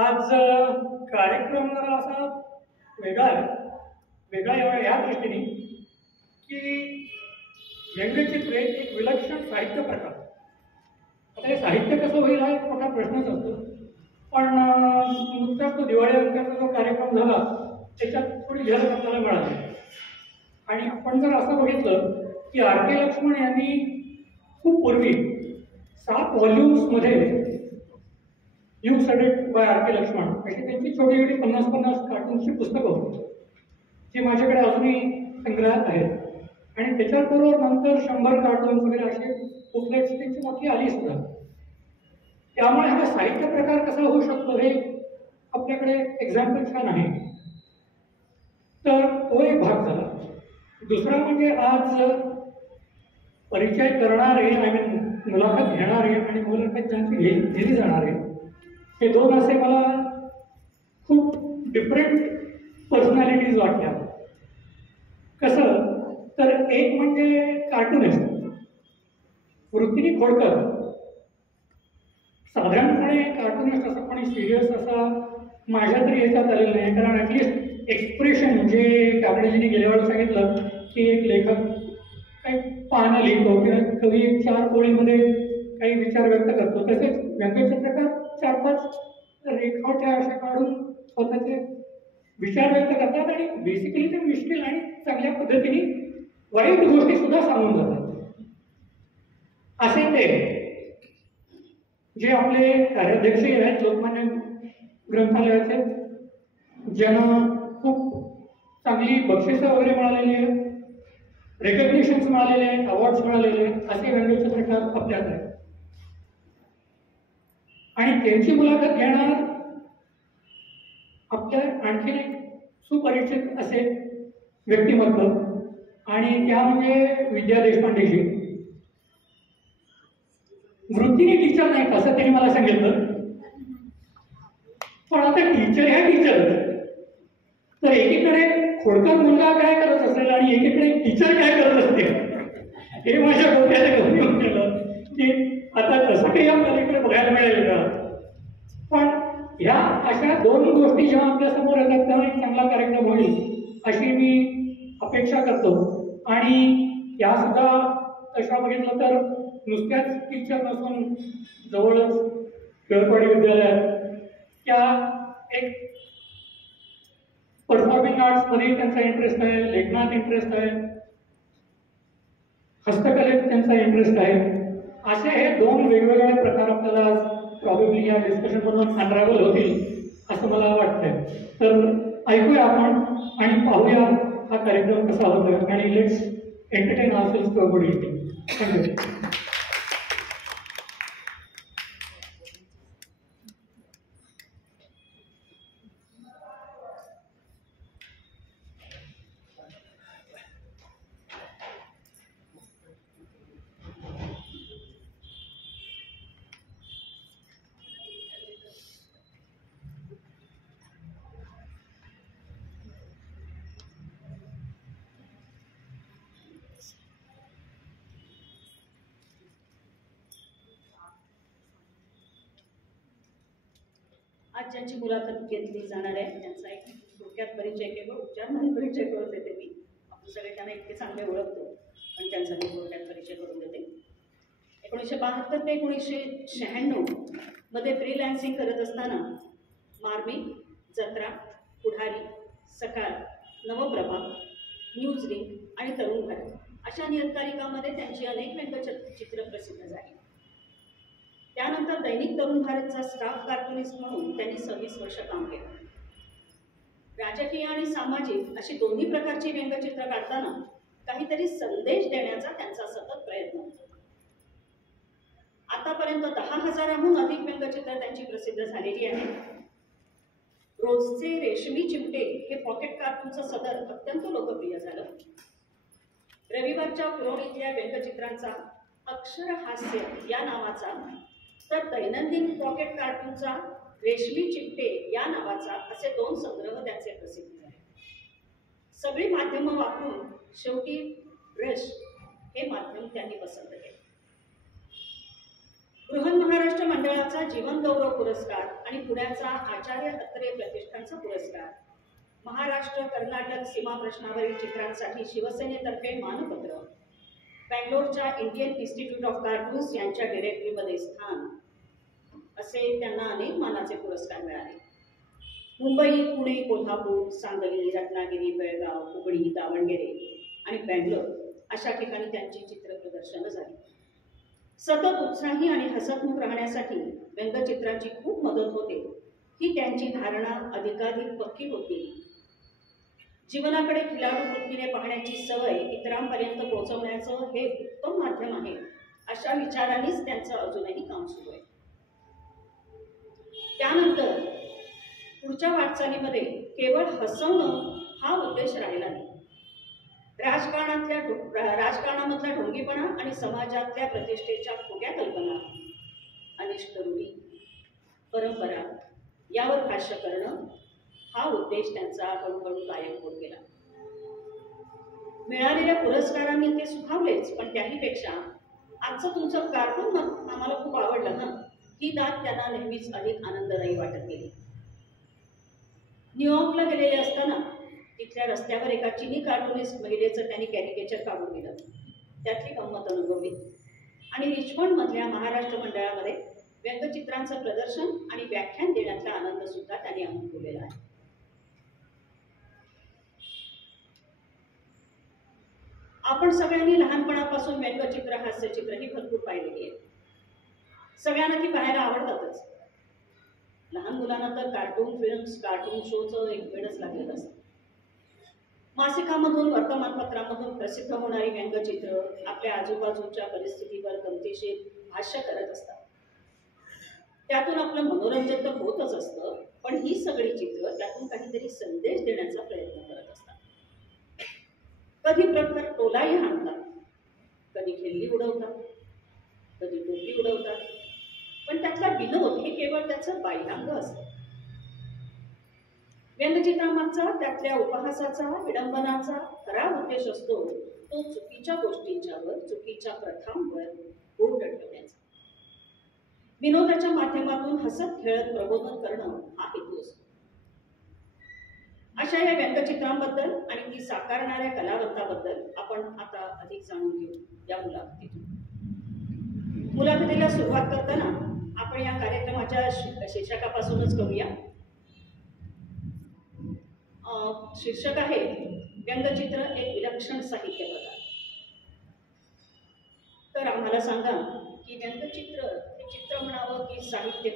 आज कार्यक्रम जरा असा वेगळा आहे. वेगळा या दृष्टीने की व्यंगचित्र एक विलक्षण साहित्य प्रकार. आता हे साहित्य कसं होईल हा एक मोठा प्रश्नच असतो. पण नुकताच तो दिवाळी अंकाचा जो कार्यक्रम झाला त्याच्यात थोडी झलक आपल्याला मिळाली. आणि आपण जर असं बघितलं की आर के लक्ष्मण यांनी खूप पूर्वी 7 व्हॉल्यूम्समध्ये you said it by R K Laxman अशी त्यांची छोटी छोटी 50-50 कार्टून्सची पुस्तकं होती जी माझ्याकडे अजूनही संग्रहात आहेत. आणि त्याच्याबरोबर नंतर 100 कार्टून्स वगैरे असे बुकलेट्स त्यांची मोठी आली सुद्धा. त्यामुळे हा साहित्य प्रकार कसा होऊ शकतो हे आपल्याकडे एक्झाम्पल छान आहे. तर तो एक भाग झाला. दुसरा म्हणजे आज परिचय करणारे आय मीन मुलाखत घेणारे आणि मुलाखत ज्यांची घेतली जाणारे हे दोन असे मला खूप डिफरंट पर्सनॅलिटीज वाटल्या. कसं तर एक म्हणजे कार्टूनिस्ट वृत्तीने खोडकर. साधारणपणे कार्टूनिस्ट असं कोणी सिरियस असा माझ्या तरी याच्यात आलेलं नाही. कारण ॲटलिस्ट एक्सप्रेशन जे काकडेजीने गेल्या वेळेस सांगितलं की एक लेखक काही पाहणं लिहितो किंवा कवी 4 ओळीमध्ये काही विचार व्यक्त करतो, तसेच व्यंगचित्रकार 4-5 रेखावट्या अशा काढून स्वतःचे विचार व्यक्त करतात आणि बेसिकली ते मिश्किल आणि चांगल्या पद्धतीने वाईट गोष्टी सुद्धा सांगून जातात. असे ते जे आपले कार्याध्यक्षही आहेत लोकमान्य ग्रंथालयाचे, ज्यांना खूप चांगली बक्षिसं वगैरे मिळालेली आहेत, रेकग्निशन्स मिळालेले आहेत, अवॉर्ड्स मिळालेले आहेत, असे व्यंगचित्रकार आपल्यात आहेत. आणि त्यांची मुलाखत घेणार आपल्या आणखीन एक सुपरिचित असे व्यक्तिमत्व आणि त्या म्हणजे विद्या देशपांडेजी. वृत्तीने टीचर नाहीत असं त्यांनी मला सांगितलं. पण आता टीचर ह्या टीचर तर एकीकडे खोडकर मुलगा काय करत असेल आणि एकीकडे टीचर काय करत असते हे माझ्या डोक्याला घेऊन केलं की आता तसं काही आपल्याला बघायला मिळेल का. पण ह्या अशा 2 गोष्टी जेव्हा आपल्या समोर येतात तेव्हा एक चांगला कार्यक्रम होईल अशी मी अपेक्षा करतो. आणि या सुद्धा तशा बघितलं तर नुसत्याच टीचर नसून जवळच खेळपाडी विद्यालयात त्या एक परफॉर्मिंग आर्ट्समध्ये त्यांचा इंटरेस्ट आहे, लेखनात इंटरेस्ट आहे, हस्तकलेत त्यांचा इंटरेस्ट आहे. असे हे 2 वेगवेगळे प्रकार आपल्याला प्रॉबेबली या डिस्कशनमधून अनरावल होतील असं मला वाटतंय. तर ऐकूया आपण आणि पाहूया हा कार्यक्रम कसा होतोय आणि let's entertain ourselves to a good evening. Thank you. आज ज्यांची मुलाखत घेतली जाणार आहे त्यांचा एक थोडक्यात परिचय केवळ उपचारमध्ये परिचय करून देते. मी आपण सगळे त्यांना इतके चांगले ओळखतो पण त्यांचा मी थोडक्यात परिचय करून देते. 1972 ते 1996 मध्ये फ्रीलॅन्सिंग करत असताना मार्मिक, जत्रा, पुढारी, सकाळ, नवप्रभा, न्यूज रिंग आणि तरुण भारत अशा नियतकालिकामध्ये त्यांची अनेक व्यंगचित्र प्रसिद्ध झाली. त्यानंतर दैनिक तरुण भारतचा स्टाफ कार्टुनिस्ट म्हणून त्यांनी 26 वर्ष काम केलं. राजकीय आणि सामाजिक अशी दोन्ही प्रकारची व्यंगचित्र काढताना काहीतरी संदेश देण्याचा त्यांचा सतत प्रयत्न होता. आतापर्यंत 10,000हून अधिक व्यंगचित्र त्यांची प्रसिद्ध झालेली आहेत. रोजचे रेशमी चिमटे हे पॉकेट कार्टूनचं सदर अत्यंत लोकप्रिय झालं. रविवारच्या पुरवणीतल्या व्यंगचित्रांचा अक्षरहास्य या नावाचा तर दैनंदिन पॉकेट कार्टूनचा रेशमी चिमटे या नावाचा असे 2 संग्रह त्यांचे प्रसिद्ध झाले. सगळी माध्यमं वापरून शेवटी ब्रश हे माध्यम त्यांनी पसंत केले. बृहन्महाराष्ट्र मंडळाचा जीवन गौरव पुरस्कार आणि पुण्याचा आचार्य अत्रे प्रतिष्ठानचा पुरस्कार, महाराष्ट्र कर्नाटक सीमा प्रश्नावरील चित्रांसाठी शिवसेनेतर्फे मानपत्र, बँगलोरच्या इंडियन इन्स्टिट्यूट ऑफ कार्टून्स यांच्या डिरेक्टरीमध्ये स्थान, असे त्यांना अनेक मानाचे पुरस्कार मिळाले. मुंबई, पुणे, कोल्हापूर, सांगली, रत्नागिरी, बेळगाव, हुबळी, दावणगेरे आणि बँगलोर अशा ठिकाणी त्यांची चित्र प्रदर्शनं झाली. सतत उत्साही आणि हसतमुख राहण्यासाठी व्यंगचित्रांची खूप मदत होते, ही त्यांची धारणा अधिकाधिक पक्की होत गेली. जीवनाकडे खिलाडू वृत्तीने पाहण्याची सवय इतरांपर्यंत पोहोचवण्याचं हे उत्तम माध्यम आहे, अशा विचारांनीच त्यांचं अजूनही काम सुरू आहे. त्यानंतर पुढच्या वाटचालीमध्ये केवळ हसवणं हा उद्देश राहिला नाही. राजकारणामधला ढोंगीपणा आणि समाजातल्या प्रतिष्ठेच्या खोट्या कल्पना, अनिष्ट रूढी, परंपरा यावर भाष्य करणं हा उद्देश त्यांचा हळूहळू कायम होत गेला. मिळालेल्या पुरस्कारांनी ते सुखावलेच, पण त्याहीपेक्षा आजचं तुमचं कार्टून आम्हाला खूप आवडलं ना, ही दाद त्यांना नेहमीच अधिक आनंददायी वाटत गेली. न्यूयॉर्कला गेलेले असताना तिथल्या रस्त्यावर एका चिनी कार्टुनिस्ट महिलेचं त्यांनी कॅरिकेचर काढून दिलं, त्यातली गंमत अनुभवली. आणि रिचमंडमधल्या महाराष्ट्र मंडळामध्ये व्यंगचित्रांचं प्रदर्शन आणि व्याख्यान देण्याचा आनंद सुद्धा त्यांनी अनुभवलेला आहे. आपण सगळ्यांनी लहानपणापासून व्यंगचित्र, हास्यचित्र ही भरपूर पाहिलेली आहे. सगळ्यांना ती पाहायला आवडतातच. लहान मुलांना तर कार्टून फिल्म्स, कार्टून शोचं एक वेळच लागलेलं असतं. मासिकामधून, वर्तमानपत्रांमधून प्रसिद्ध होणारी व्यंगचित्र आपल्या आजूबाजूच्या परिस्थितीवर गमतीशीर भाष्य करत असतात. त्यातून आपलं मनोरंजन तर होतच असतं, पण ही सगळी चित्र त्यातून काहीतरी संदेश देण्याचा प्रयत्न करत असतात. कधी प्रखर टोलाही हाणतात, कधी खिल्ली उडवतात, कधी टोपी उडवतात, पण त्यातला विनोद हे केवळ त्याचं बाह्यांग असतं. व्यंगचित्रांमागचा, त्यातल्या उपहासाचा, विडंबनाचा खरा उद्देश असतो तो चुकीच्या गोष्टींच्यावर, चुकीच्या प्रथांवर बोट ठेवण्याचा. विनोदाच्या माध्यमातून हसत खेळत प्रबोधन करणं हा हेतू असतो. अशा या व्यंगचित्रांबद्दल आणि ती साकारणाऱ्या कलावंताबद्दल आपण आता अधिक जाणून घेऊ या मुलाखतीतून. मुलाखतीला सुरुवात करताना आपण या कार्यक्रमाच्या शीर्षकापासूनच करूया. शीर्षक आहे व्यंगचित्र एक विलक्षण साहित्य प्रकार. तर आम्हाला सांगा की व्यंगचित्र हे चित्र म्हणावं की साहित्य?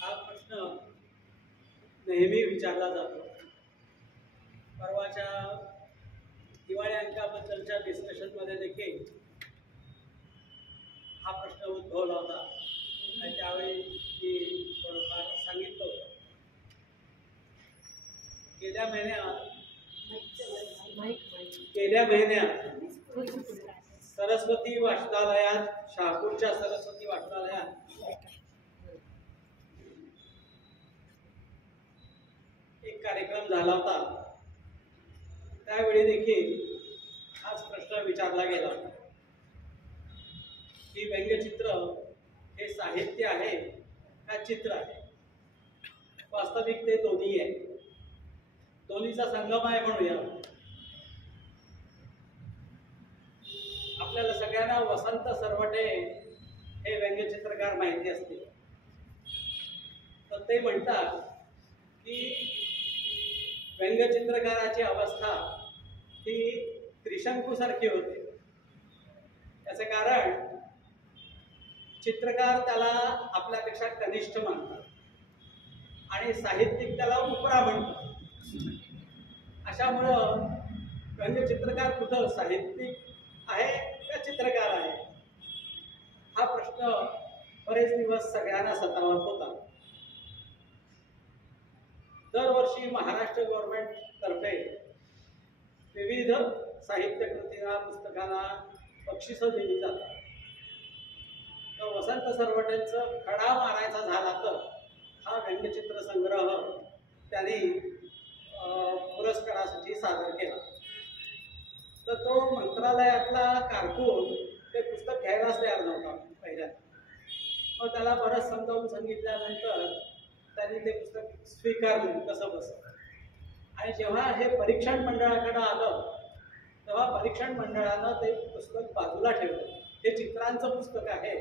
हा प्रश्न नेहमी विचारला जातो. परवाच्या दिवाळी अंकाबद्दलच्या डिस्कशनमध्ये देखील हा प्रश्न उद्भवला होता आणि त्यावेळी मी थोडंफार सांगितलं होतं. गेल्या महिन्यात सरस्वती वाचनालयात, शहापूरच्या सरस्वती वाचनालयात एक कार्यक्रम झाला होता. त्यावेळी देखील हाच प्रश्न विचारला गेला होता की व्यंगचित्र हे साहित्य आहे का चित्र आहे? वास्तविक ते दोन्ही आहे, दोन्हीचा संगम आहे म्हणूया. आपल्याला सगळ्यांना वसंत सरवटे हे व्यंगचित्रकार माहिती असतील. तर ते म्हणतात की व्यंगचित्रकाराची अवस्था ही त्रिशंकूसारखी होते. याचे कारण चित्रकार त्याला आपल्यापेक्षा कनिष्ठ मानतात आणि साहित्यिक त्याला उपरा म्हणतात. अशामुळं व्यंगचित्रकार कुठं साहित्यिक आहे का चित्रकार आहे हा प्रश्न बरेच दिवस सगळ्यांना सतावत होता. दरवर्षी महाराष्ट्र गव्हर्नमेंट तर्फे विविध साहित्य कृतीला, पुस्तकाला बक्षिसं दिली जातात. तर वसंत सरवटेंचं खडा मारायचा झाला तर हा व्यंगचित्र संग्रह त्यांनी पुरस्कारासाठी सादर केला. तर तो मंत्रालयातला कारकून ते पुस्तक घ्यायलाच तयार समजावून सांगितल्यानंतर त्यांनी ते पुस्तक स्वीकारलं कसं बसं. आणि जेव्हा हे परीक्षण मंडळाकडे आलं तेव्हा परीक्षण मंडळानं ते पुस्तक बाजूला ठेवलं. हे चित्रांचं पुस्तक आहे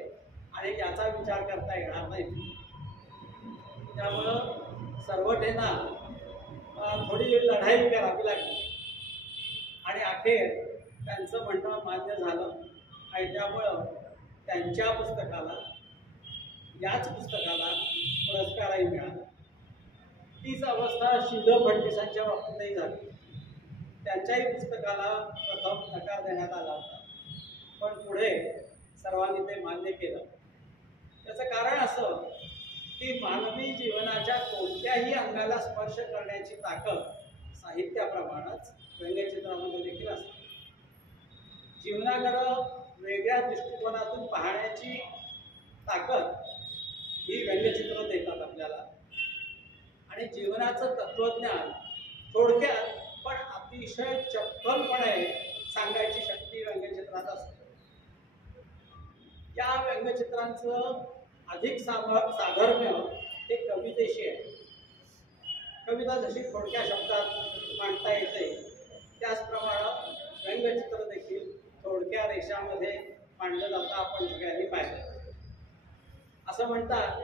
आणि याचा विचार करता येणार नाही. त्यामुळं सर्वटेना थोडी लढाई करावी लागली आणि अखेर त्यांचं म्हणणं मान्य झालं आणि त्यामुळं त्यांच्या पुस्तकाला, याच पुस्तकाला पुरस्कारही मिळाला. तीच अवस्था श्रीधर फडणवीसांच्या बाबतीतही झाली. त्यांच्याही पुस्तकाला प्रथम नकार देण्यात आला होता, पण पुढे सर्वांनी ते मान्य केलं. त्याचं कारण असं की मानवी जीवनाच्या कोणत्याही अंगाला स्पर्श करण्याची ताकद साहित्याप्रमाणेच व्यंगचित्रामध्ये देखील असते. जीवनाकडं वेगळ्या दृष्टिकोनातून पाहण्याची ताकद ही व्यंगचित्र देतात आपल्याला. आणि जीवनाचं तत्वज्ञान थोडक्यात पण अतिशय चपखलपणे सांगायची शक्ती व्यंगचित्रात असते. या व्यंगचित्रांचं अधिक साधर्म्य हे कवितेशी आहे. कविता जशी थोडक्या शब्दात मांडता येते त्याचप्रमाणे व्यंगचित्र देखील थोडक्या रेषामध्ये मांडलं जातं. आपण सगळ्यांनी पाहिलं. असं म्हणतात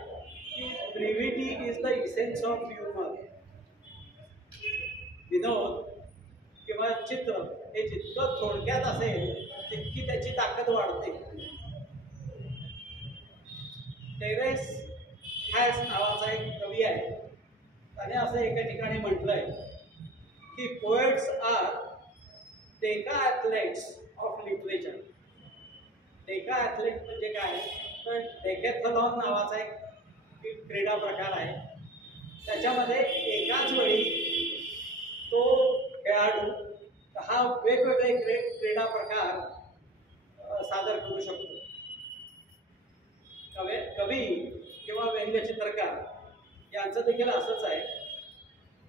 की brevity is the essence of humour. विनोद किंवा चित्र हे जितकं थोडक्यात असेल तितकी त्याची ताकद वाढते. टेरेस हॅस नावाचा एक कवी आहे. त्याने असं एका ठिकाणी म्हटलंय की poets are decathletes of literature. Decathlete म्हणजे काय तर डेकॅथलॉन नावाचा एक क्रीडा प्रकार आहे. त्याच्यामध्ये एकाच वेळी तो खेळाडू 10 वेगवेगळे क्रीडा प्रकार सादर करू शकतो. कवी किंवा व्यंगचित्रकार यांचं देखील असंच आहे.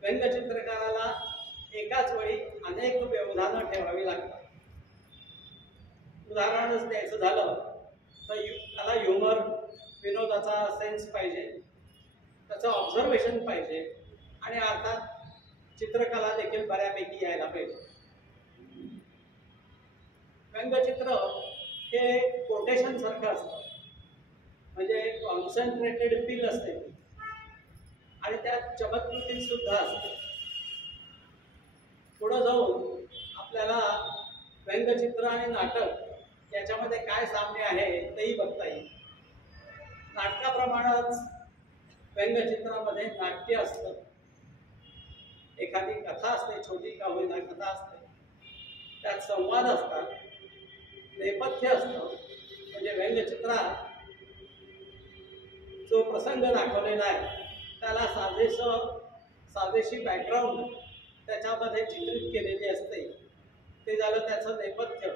व्यंगचित्रकाराला एकाच वेळी अनेक व्यवधानं ठेवावी लागतात. उदाहरणच द्यायचं झालं तर त्याला ह्युमर, विनोदाचा सेन्स पाहिजे, त्याचं ऑब्झर्वेशन पाहिजे आणि अर्थात चित्रकला देखील बऱ्यापैकी यायला पाहिजे. व्यंगचित्र हे कोटेशन सारखं असतं. म्हणजे कॉन्सन्ट्रेटेड पिल असते आणि त्यात चमत्कृती सुद्धा असते. पुढं जाऊन आपल्याला व्यंगचित्र आणि नाटक याच्यामध्ये काय साम्य आहे तेही बघता येईल. नाटकाप्रमाणेच व्यंगचित्रामध्ये नाट्य असतं. एखादी कथा असते, छोटी का होईना कथा असते, त्यात संवाद असतात, नेपथ्य असतं. म्हणजे व्यंगचित्रात जो प्रसंग दाखवलेला आहे त्याला साजेशी बॅकग्राऊंड त्याच्यामध्ये चित्रित केलेली असते. ते झालं त्याचं नेपथ्य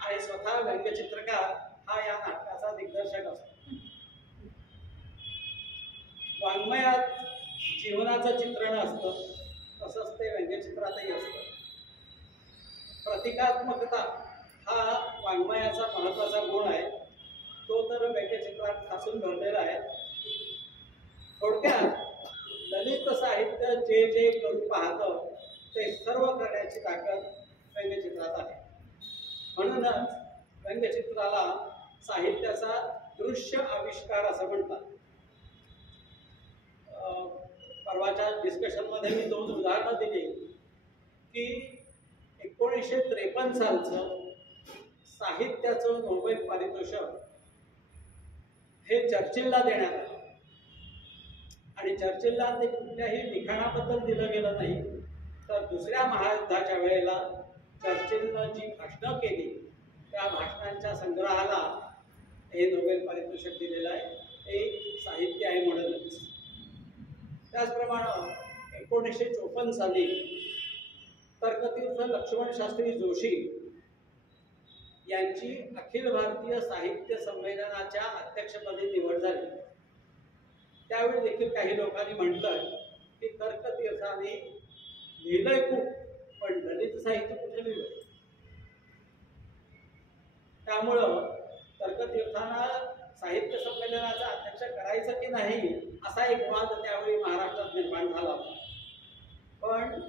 आणि स्वतः व्यंगचित्रकार हा या नाटकाचा दिग्दर्शक असतो. वाङ्मयात जीवनाचं चित्रण असतं तसंच ते व्यंगचित्रातही असतं. प्रतिकात्मकता हा वाङ्मयाचा महत्त्वाचा गुण आहे. तो तर व्यंगचित्रात ठासून भरलेला आहे. थोडक्यात ललित साहित्य जे जे करून पाहतं ते सर्व करण्याची ताकद व्यंगचित्रात आहे. म्हणूनच व्यंगचित्राला साहित्याचा दृश्य आविष्कार असं म्हणतात. परवाच्या डिस्कशनमध्ये मी 2 उदाहरणं दिली की 1953 सालचं साहित्याचं नोबेल पारितोषिक हे चर्चिलला देण्यात आलं आणि चर्चिलला ते कुठल्याही लिखाणाबद्दल दिलं गेलं नाही, तर दुसऱ्या महायुद्धाच्या वेळेला चर्चिलनं जी भाषणं केली त्या भाषणांच्या संग्रहाला हे नोबेल पारितोषिक दिलेलं आहे. हे साहित्य आहे म्हणूनच. त्याचप्रमाणे 1954 साली तर्कतीर्थ लक्ष्मण शास्त्री जोशी यांची अखिल भारतीय साहित्य संमेलनाच्या अध्यक्षपदी निवड झाली. त्यावेळी देखील काही लोकांनी म्हटलं की तर्कतीर्थाने लिहिलंय खूप पण ललित साहित्य कुठे लिहिलं. त्यामुळं तर्कतीर्थांना साहित्य संमेलनाचं अध्यक्ष करायचं की नाही असा एक वाद त्यावेळी महाराष्ट्रात निर्माण झाला होता. पण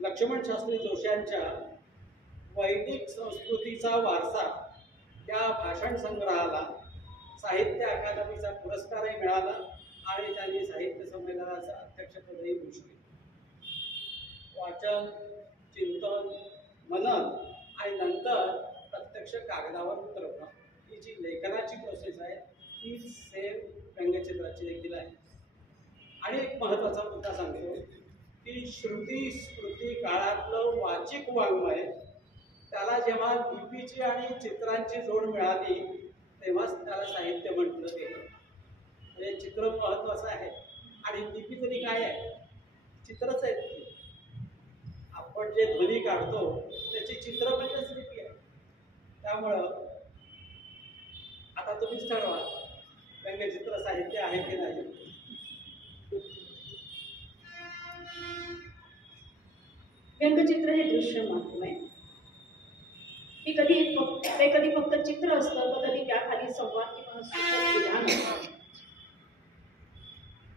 लक्ष्मण शास्त्री जोशांच्या वैदिक संस्कृतीचा वारसा त्या भाषण संग्रहाला साहित्य अकादमीचा पुरस्कारही मिळाला आणि त्यांनी साहित्य संमेलनाचं अध्यक्षपदही भूषवले. वाचन, चिंतन, मनन आणि नंतर प्रत्यक्ष कागदावर उतरवणं ही जी लेखनाची प्रोसेस आहे ती सेम व्यंगचित्राची देखील आहे. आणि एक महत्त्वाचा मुद्दा सांगतो की श्रुती स्मृती काळातलं वाचिक वाङ्मय त्याला जेव्हा लिपीची आणि चित्रांची जोड मिळाली तेव्हाच त्याला साहित्य म्हटलं गेलं. म्हणजे चित्र महत्त्वाचं आहे आणि लिपी तरी काय आहे, चित्रच आहे ती. आपण जे ध्वनी काढतो त्याची चित्र म्हणजेच लिपी आहे. त्यामुळं आता तुम्हीच ठरवा व्यंगचित्र साहित्य आहे की नाही. व्यंगचित्र हे दृश्य माध्यम आहे. ते कधी फक्त चित्र असतं तर कधी त्याखाली संवाद किंवा सूचक विधान असतं.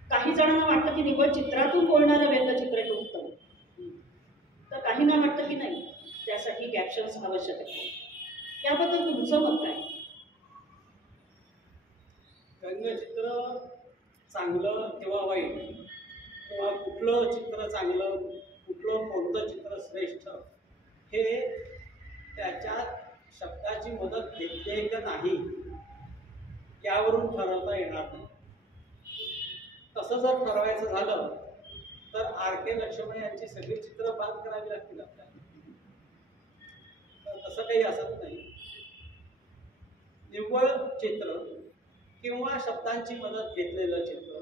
काही जणांना वाटतं की निव्वळ चित्रातून बोलणारं व्यंगचित्र हे उत्तम, तर काहींना वाटतं की नाही, त्यासाठी कॅप्शन्स आवश्यक आहेत. याबद्दल तुमचं मत काय? व्यंगचित्र चांगलं किंवा वाईट किंवा कुठलं चित्र चांगलं कुठलं कोणतं चित्र श्रेष्ठ हे त्याच्यात शब्दाची मदत घेतली का नाही यावरून ठरवता येणार नाही. तसं जर ठरवायचं झालं तर R.K. लक्ष्मण यांची सगळी चित्र बाद करावी लागतील आपल्याला. तर तसं काही असत नाही. निव्वळ चित्र किंवा शब्दांची मदत घेतलेलं चित्र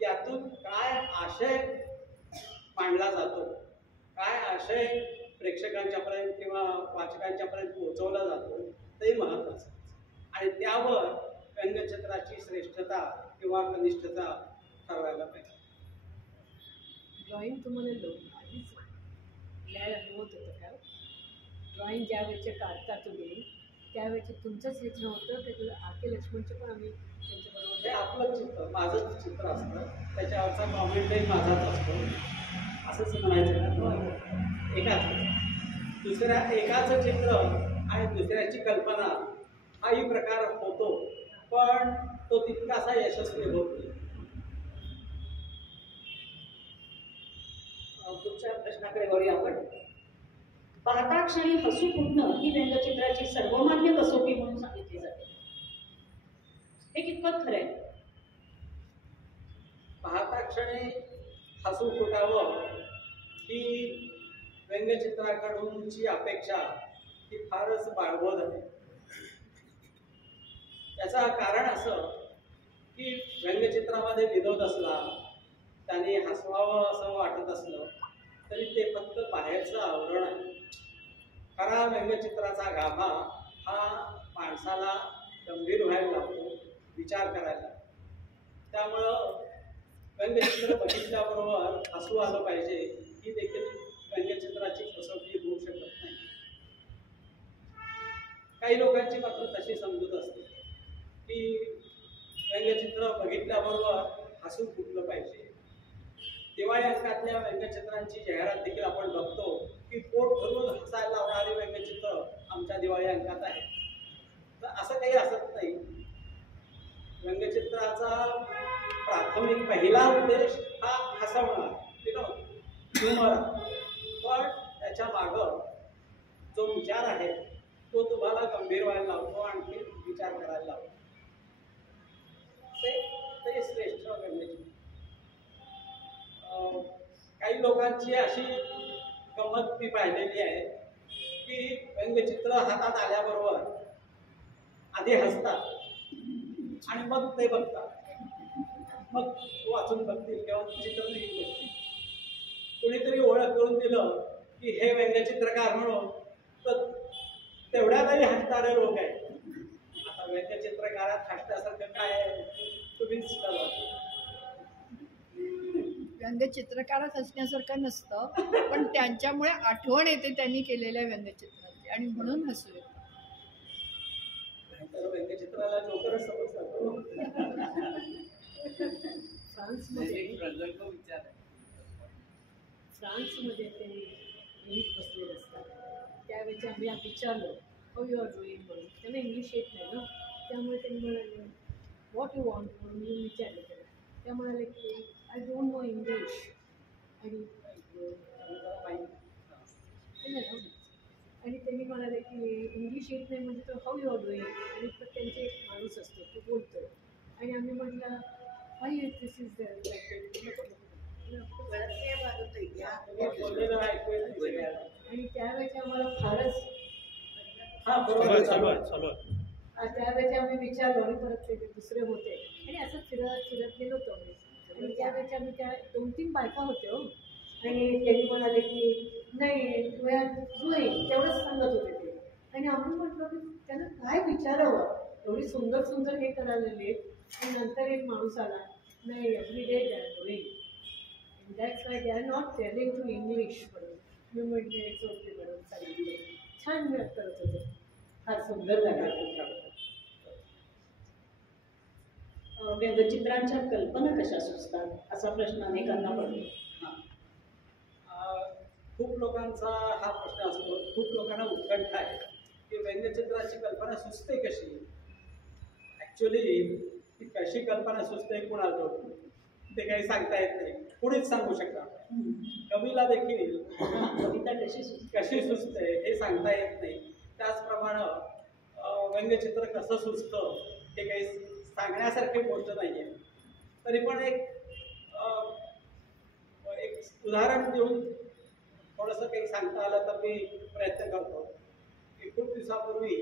यातून काय आशय मांडला जातो, काय आशय प्रेक्षकांच्यापर्यंत किंवा वाचकांच्यापर्यंत पोहोचवला जातो ते महत्त्वाचं. आणि त्यावर व्यंगचित्राची श्रेष्ठता किंवा कनिष्ठता ठरवायला पाहिजे. ड्रॉइंग तुम्हाला आधीच लिहायला होत होतं का? ड्रॉइंग ज्या वेळेचे काढता तुम्ही त्यावेळेचे तुमचंच चित्र होतं ते R.K. लक्ष्मणचं पण आम्ही त्यांच्याबरोबर हे आपलं चित्र माझंच चित्र असतं, त्याच्यावरचा कॉमेंटही माझाच असतो असंच म्हणायचं ना. एकाच चित्र आणि दुसऱ्याची कल्पना हाही प्रकार होतो पण तो तितकासा यशस्वी होत नाही. पुढच्या प्रश्नाकडे वळूया आपण. पाहता क्षणी हसू फुटणं ही व्यंगचित्राची सर्वमान्य कसोटी म्हणून सांगितली जाते. हे कितपत खरं आहे? पाहता क्षणी हसू फुटावं ही व्यंगचित्राकडूनची अपेक्षा ही फारच बाळबोध आहे. याचं कारण असं की व्यंगचित्रामध्ये विनोद असला, त्याने हसवावं असं वाटत असलं तरी ते फक्त बाहेरचं आवरण आहे. खरा व्यंगचित्राचा गाभा हा माणसाला गंभीर व्हायला लागतो, विचार करायला लागतो. त्यामुळं व्यंगचित्र बघितल्याबरोबर हसू आलं पाहिजे ही देखील व्यंगचित्राची कसोटी होऊ शकत नाही. काही लोकांची मात्र तशी समजूत असते की व्यंगचित्र बघितल्याबरोबर हसू फुटलं पाहिजे. दिवाळी अंकातल्या व्यंगचित्रांची जाहिरात देखील आपण बघतो की पोट धरून हसायला लावणारी व्यंगचित्र आमच्या दिवाळी अंकात आहे. तर असं काही असत नाही. व्यंगचित्राचा प्राथमिक पहिला उद्देश हा हसवणार, ह्युमर, पण त्याच्या मागं जो विचार आहे तो तुम्हाला गंभीर व्हायला लावतो, आणखी विचार करायला लावतो. ते श्रेष्ठ व्यंगचित्र. काही लोकांची अशी गंमत मी पाहिलेली आहे की व्यंगचित्र हातात आल्याबरोबर आधी हसतात आणि मग ते बघतात, मग वाचून बघतील किंवा चित्र नाही बघतील. कुणीतरी ओळख करून दिलं की हे व्यंगचित्रकार म्हणून तर तेवढ्यातही हसणारे लोक आहेत. आता व्यंगचित्रकारात हसण्यासारखं काय आहे तुम्हीच ठरवा. व्यंगचित्रकारात हसण्यासारखं नसतं, पण त्यांच्यामुळे आठवण येते त्यांनी केलेल्या व्यंगचित्राची आणि म्हणून हसू येतं. तर व्यंगचित्राला जोकरच समजतात. फ्रान्समध्ये ते लिहित बसलेले असतात. त्यावेळी आम्ही विचारलं हाऊ यू आर डुईंग म्हणून. त्यांना इंग्लिश येत नाही ना, त्यामुळे त्यांनी म्हणाले व्हॉट यू वॉन्ट म्हणून मी विचारलं त्यांना. त्या म्हणाले की आय डोंट नो इंग्लिश. आणि आणि त्यांनी म्हणाले की इंग्लिश येत नाही म्हणजे तो हाऊ यू आर डुईंग. आणि पण त्यांचे एक माणूस असतो तो बोलतो. आणि आम्ही म्हटलं हाय दिस इज आणि त्यावेळेस आम्हाला फारच त्यावेळेस आम्ही विचारलो आणि परत ते दुसरे होते आणि असं फिरत फिरत गेलो होतो आम्ही. आणि त्यावेळेस आम्ही त्या 2-3 बायका होत्या हो. आणि त्यांनी म्हणाले की नाही डुईंग तेवढंच सांगत होते ते. आणि आम्ही म्हटलं की त्यांना काय विचारावं, एवढी सुंदर सुंदर हे करायला. आणि नंतर एक माणूस आला नाही every day they are doing that's why they are not telling to English म्हणून. मी म्हटले इट्स ओके मॅडम सांगितलं. छान करत होते, फार सुंदर लागला. व्यंगचित्रांच्या कल्पना कशा सुचतात असा प्रश्न अनेकांना पडतो. खूप लोकांचा हा प्रश्न असतो. खूप लोकांना उत्कंठा आहे की व्यंगचित्राची कल्पना सुचते कशी. ऍक्च्युली ती कशी कल्पना सुचते कुणाला ठाऊक, ते काही सांगता येत नाही, कुणीच सांगू शकणार. कवीला देखील कविता कशी सुचते हे सांगता येत नाही. त्याचप्रमाणे व्यंगचित्र कसं सुचतं हे काही सांगण्यासारखी गोष्ट नाही आहे. तरी पण एक उदाहरण देऊन थोडंसं काही सांगता आलं तर मी प्रयत्न करतो. की खूप दिवसापूर्वी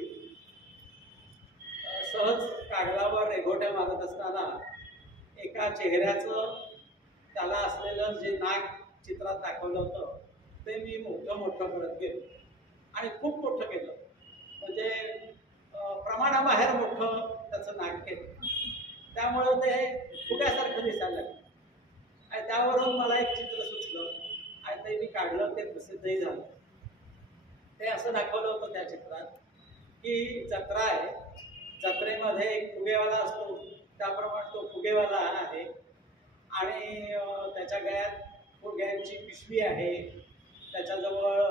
सहज कागदावर रेघोट्या मारत असताना एका चेहऱ्याचं त्याला असलेलं जे नाक चित्रात दाखवलं होतं ते मी मोठं करत गेलो आणि खूप मोठं केलं. म्हणजे प्रमाणाबाहेर मोठं त्याचं नाक केलं. त्यामुळं ते फुग्यासारखं दिसायला लागलं. आणि त्यावरून मला एक चित्र सुचलं आणि ते मी काढलं. ते प्रसिद्धही झालं. ते असं दाखवलं होतं त्या चित्रात की जत्रा आहे, जत्रेमध्ये एक फुगेवाला असतो, त्याप्रमाणे तो फुगेवाला आहे आणि त्याच्या गळ्यात फुग्यांची पिशवी आहे, त्याच्याजवळ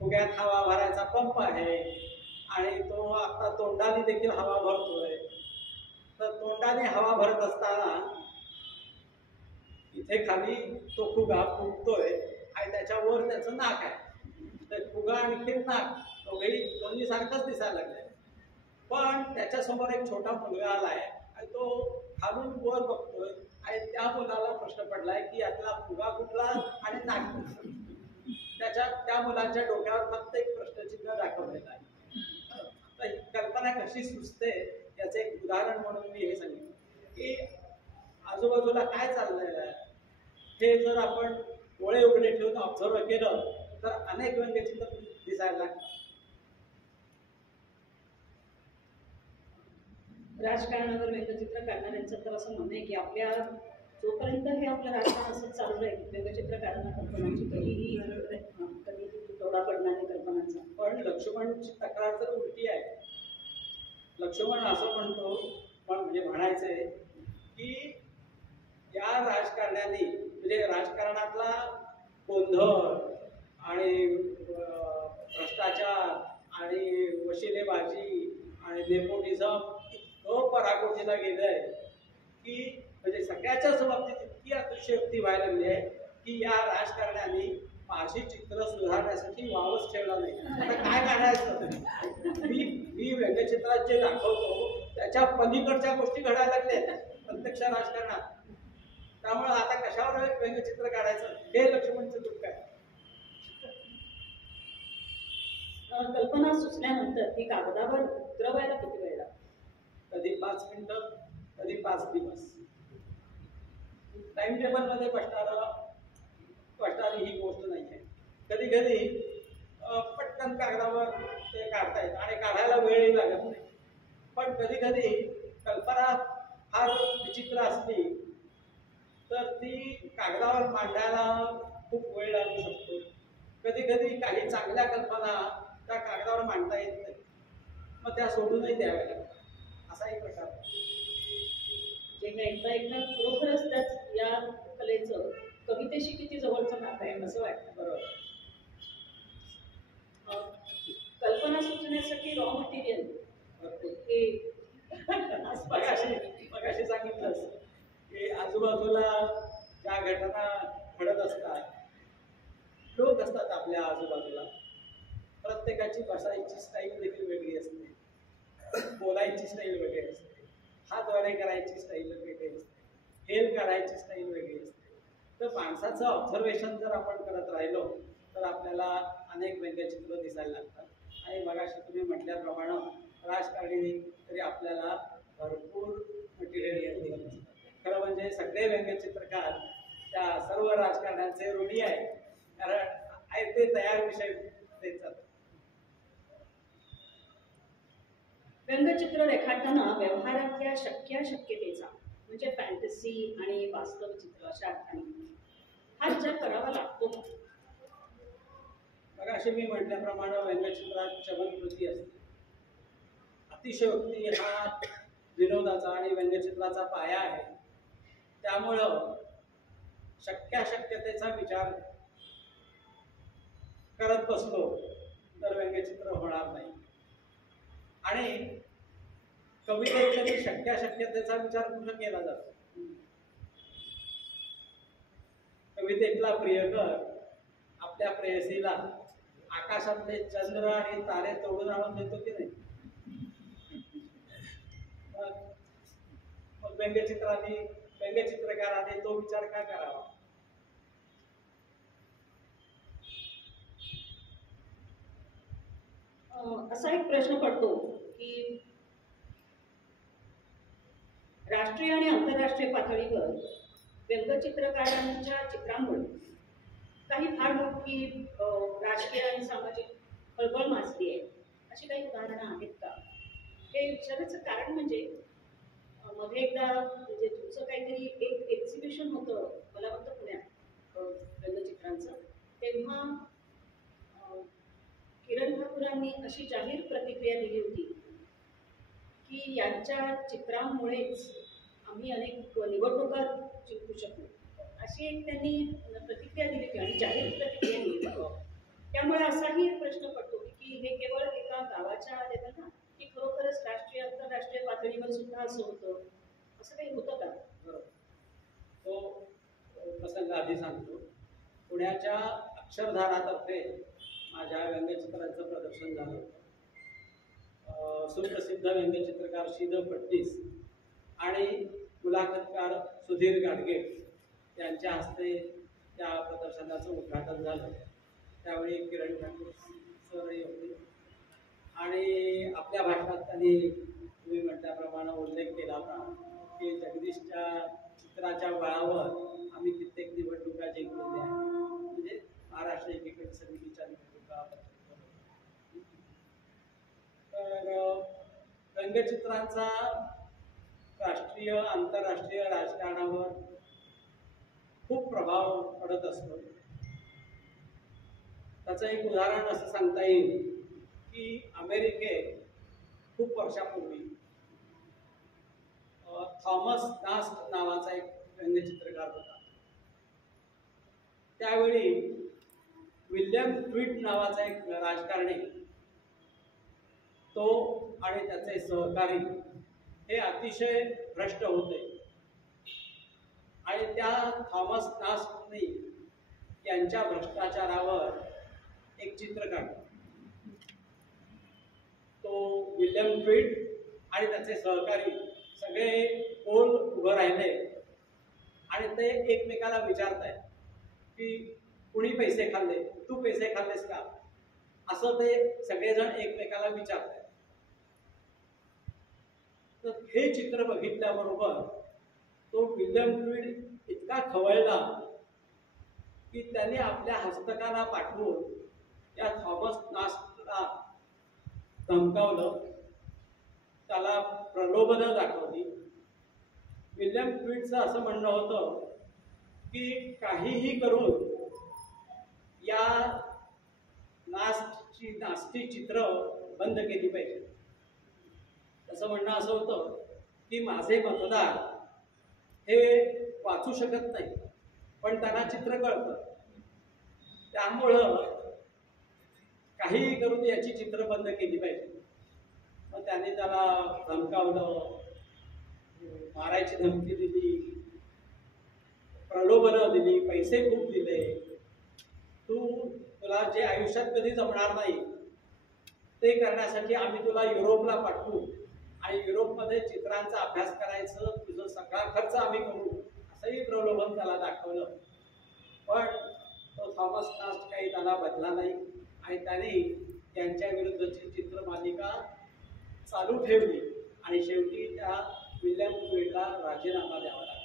फुग्यात हवा भरायचा पंप आहे आणि तो आता तोंडाने देखील हवा भरतोय. तर तोंडाने हवा भरत असताना इथे खाली तो फुगा फुगतोय आणि त्याच्यावर त्याचं नाक आहे. तर फुगा आणखी नाक दोन्ही सारखंच दिसायला लागलंय. पण त्याच्यासमोर एक छोटा मुलगा आलाय आणि तो खालून वर बघतोय आणि त्या मुलाला प्रश्न पडलाय की यातला फुगा कुठला आणि नाक कुठला. त्या मुलाच्या डोक्यावर फक्त एक प्रश्नचिन्ह दाखवलेलं आहे. तर ही कल्पना कशी सुचते याचं एक उदाहरण म्हणून मी हे सांगितलं की आजूबाजूला काय चाललेलं आहे हे जर आपण डोळे उघडे ठेवून ऑब्झर्व केलं तर अनेक व्यंगचित्र दिसायला लागतात. राजकारणावर व्यंगचित्र काढणाऱ्यांचं तर असं म्हणणं आहे की आपल्या जोपर्यंत हे आपलं राजकारण असं चालू आहे व्यंगचित्र काढणं कल्पनांची कधीही तुटवडा पडणार नाही कल्पनांचा. पण लक्ष्मणची तक्रार तर उलटी आहे. लक्ष्मण असं म्हणतो म्हणजे म्हणायचंय की या राजकारण्याने म्हणजे राजकारणातला गोंधळ आणि भ्रष्टाचार आणि वशिलेबाजी आणि नेपोटिझम इतकं पराकोटीला गेलंय की म्हणजे सगळ्याच्याच बाबतीत इतकी अतिशयोक्ती व्हायला लागली आहे की या राजकारण्याने माझी चित्र सुधारण्यासाठी वावच ठेवला नाही. आता काय काढायचं. मी व्यंगचित्रात जे दाखवतो त्याच्या पलीकडच्या गोष्टी घडायला लागल्या प्रत्यक्ष राजकारणात. त्यामुळे आता कशावर व्यंगचित्र काढायचं हे लक्ष्मणचं दुःख आहे. कल्पना सुचल्यानंतर ती कागदावर उतरवायला किती वेळ लागतो? कधी 5 मिनिटं, कधी 5 दिवस. टाइम टेबलमध्ये बसणारी ही गोष्ट नाही आहे. कधी कधी पटकन कागदावर ते काढता येतं आणि काढायला वेळही लागत नाही. पण कधी कधी कल्पना फार विचित्र असली तर ती कागदावर मांडायला खूप वेळ लागू शकतो. कधी कधी काही चांगल्या कल्पना त्या कागदावर मांडता येत नाही, मग त्या सोडूनही द्याव्या लागतात. असाही प्रकार आहे. जे मी ऐकता ऐकता खरोखरच त्याच या कलेचं कवितेशी किती जवळचं नातं आहे असं वाटतं. बरोबर. कल्पना सुचण्यासाठी रॉ मटेरियल भरपूर. हे मगाशी सांगितलंच की आजूबाजूला ज्या घटना घडत असतात, लोक असतात आपल्या आजूबाजूला, प्रत्येकाची बसायची स्टाईल देखील वेगळी असते, बोलायची स्टाईल वेगळी असते, हात वरे करायची स्टाईल वेगळी असते, हेल करायची स्टाईल वेगळी असते. तर माणसाचं ऑब्झर्वेशन जर आपण करत राहिलो तर आपल्याला अनेक व्यंग्यचित्र दिसायला लागतात. आणि मगाशी तुम्ही म्हटल्याप्रमाणे राजकारणी तरी आपल्याला भरपूर मटेरियल असतात. खरं म्हणजे सगळे व्यंग्यचित्रकार त्या सर्व राजकारण्यांचे ऋणी आहे, कारण ते तयार विषय देत जातात. व्यंगचित्र रेखाटताना व्यवहारातल्या शक्यतेचा म्हणजे फॅन्टसी आणि वास्तव चित्र अशा अर्थाने हा विचार करावा लागतो. बघा, असे मी म्हटल्याप्रमाणे व्यंगचित्रात चमत्कृती असते. अतिशयोक्ती हा विनोदाचा आणि व्यंगचित्राचा पाया आहे. त्यामुळं शक्यतेचा विचार करत बसलो तर व्यंगचित्र होणार नाही. आणि कवितेत कधी शक्यतेचा विचार कुठं केला जातो? कवितेतला प्रियकर आपल्या प्रेयसीला आकाशातले चंद्र आणि तारे तोडून आणून देतो की नाही? मग व्यंगचित्रकाराने तो विचार का करावा? असा एक प्रश्न पडतो की राष्ट्रीय आणि आंतरराष्ट्रीय पातळीवर व्यंगचित्रकारांच्या चित्रांमुळे काही फार मोठी राजकीय आणि सामाजिक खळबळ माजली आहे, अशी काही उदाहरणं आहेत का? हे विचारायचं कारण म्हणजे मध्ये एकदा म्हणजे तुमचं काहीतरी एक एक्झिबिशन होतं, मला वाटतं पुण्यात व्यंगचित्रांचं, तेव्हा किरण ठाकूरांनी अशी जाहीर प्रतिक्रिया दिली होती की यांच्या चित्रांमुळेच आम्ही अनेक निवडणुका जिंकू शकलो, अशी एक त्यांनी प्रतिक्रिया दिली होती आणि जाहीर प्रतिक्रिया दिली. त्यामुळे असाही एक प्रश्न पडतो की हे केवळ एका गावाच्या लेवलला की खरोखरच राष्ट्रीय आंतरराष्ट्रीय पातळीवर सुद्धा असं होतं, असं काही होतं का? बरोबर. तो प्रसंग आधी सांगतो. पुण्याच्या अक्षरधारातर्फे माझ्या व्यंगचित्रांचं प्रदर्शन झालं होतं. सुप्रसिद्ध व्यंगचित्रकार श्रीधर फडणीस आणि मुलाखतकार सुधीर गाडगे यांच्या हस्ते त्या प्रदर्शनाचं उद्घाटन झालं. त्यावेळी किरण ठाकूर सरही होते आणि आपल्या भाषणात त्यांनी तुम्ही म्हटल्याप्रमाणे उल्लेख केला होता की जगदीशच्या चित्राच्या बळावर आम्ही कित्येक निवडणुका जिंकलेल्या आहेत, म्हणजे महाराष्ट्र एकीकरण समितीच्या निवडणुका. तर व्यंगचित्रांचा राष्ट्रीय आंतरराष्ट्रीय राजकारणावर खूप प्रभाव पडत असतो. त्याचं एक उदाहरण असं सांगता येईल की अमेरिकेत खूप वर्षापूर्वी थॉमस नास्ट नावाचा एक व्यंगचित्रकार होता. त्यावेळी विल्यम ट्वीट नावाचा एक राजकारणी, तो आणि त्याचे सहकारी हे अतिशय भ्रष्ट होते आणि त्या थॉमस नास्टनी यांच्या भ्रष्टाचारावर एक चित्र काढलं. तो विल्यम ट्वीट आणि त्याचे सहकारी सगळे गोल उभं राहिले आणि ते एकमेकाला विचारतायत की कुणी पैसे खाल्ले, तू पैसे खाल्लेस का, असं ते सगळेजण एकमेकाला विचारतायत. तर हे चित्र बघितल्याबरोबर तो विल्यम ट्वीट इतका खवळला की त्याने आपल्या हस्तकाला पाठवून या थॉमस नास्टला धमकावलं, त्याला प्रलोभनं दाखवली. विल्यम ट्वीटचं असं म्हणणं होतं की काहीही करून या नास्टची चित्र बंद केली पाहिजे. त्यांचं म्हणणं असं होतं की माझे मतदार हे वाचू शकत नाही, पण त्यांना चित्र कळतं, त्यामुळं काहीही करून याची चित्र बंद केली पाहिजे. मग त्यांनी त्याला धमकावलं, मारायची धमकी दिली, प्रलोभनं दिली, पैसे खूप दिले. तुला जे आयुष्यात कधी जमणार नाही ते करण्यासाठी आम्ही तुला युरोपला पाठवू आणि युरोपमध्ये चित्रांचा अभ्यास करायचं, तुझं सगळा खर्च आम्ही करू, असंही प्रलोभन त्याला दाखवलं. पण तो थॉमस नास्ट काही त्याला बदला नाही आणि त्याने त्यांच्या विरुद्धची चित्रमालिका चालू ठेवली आणि शेवटी त्या विल्यम क्विडला राजीनामा द्यावा लागला.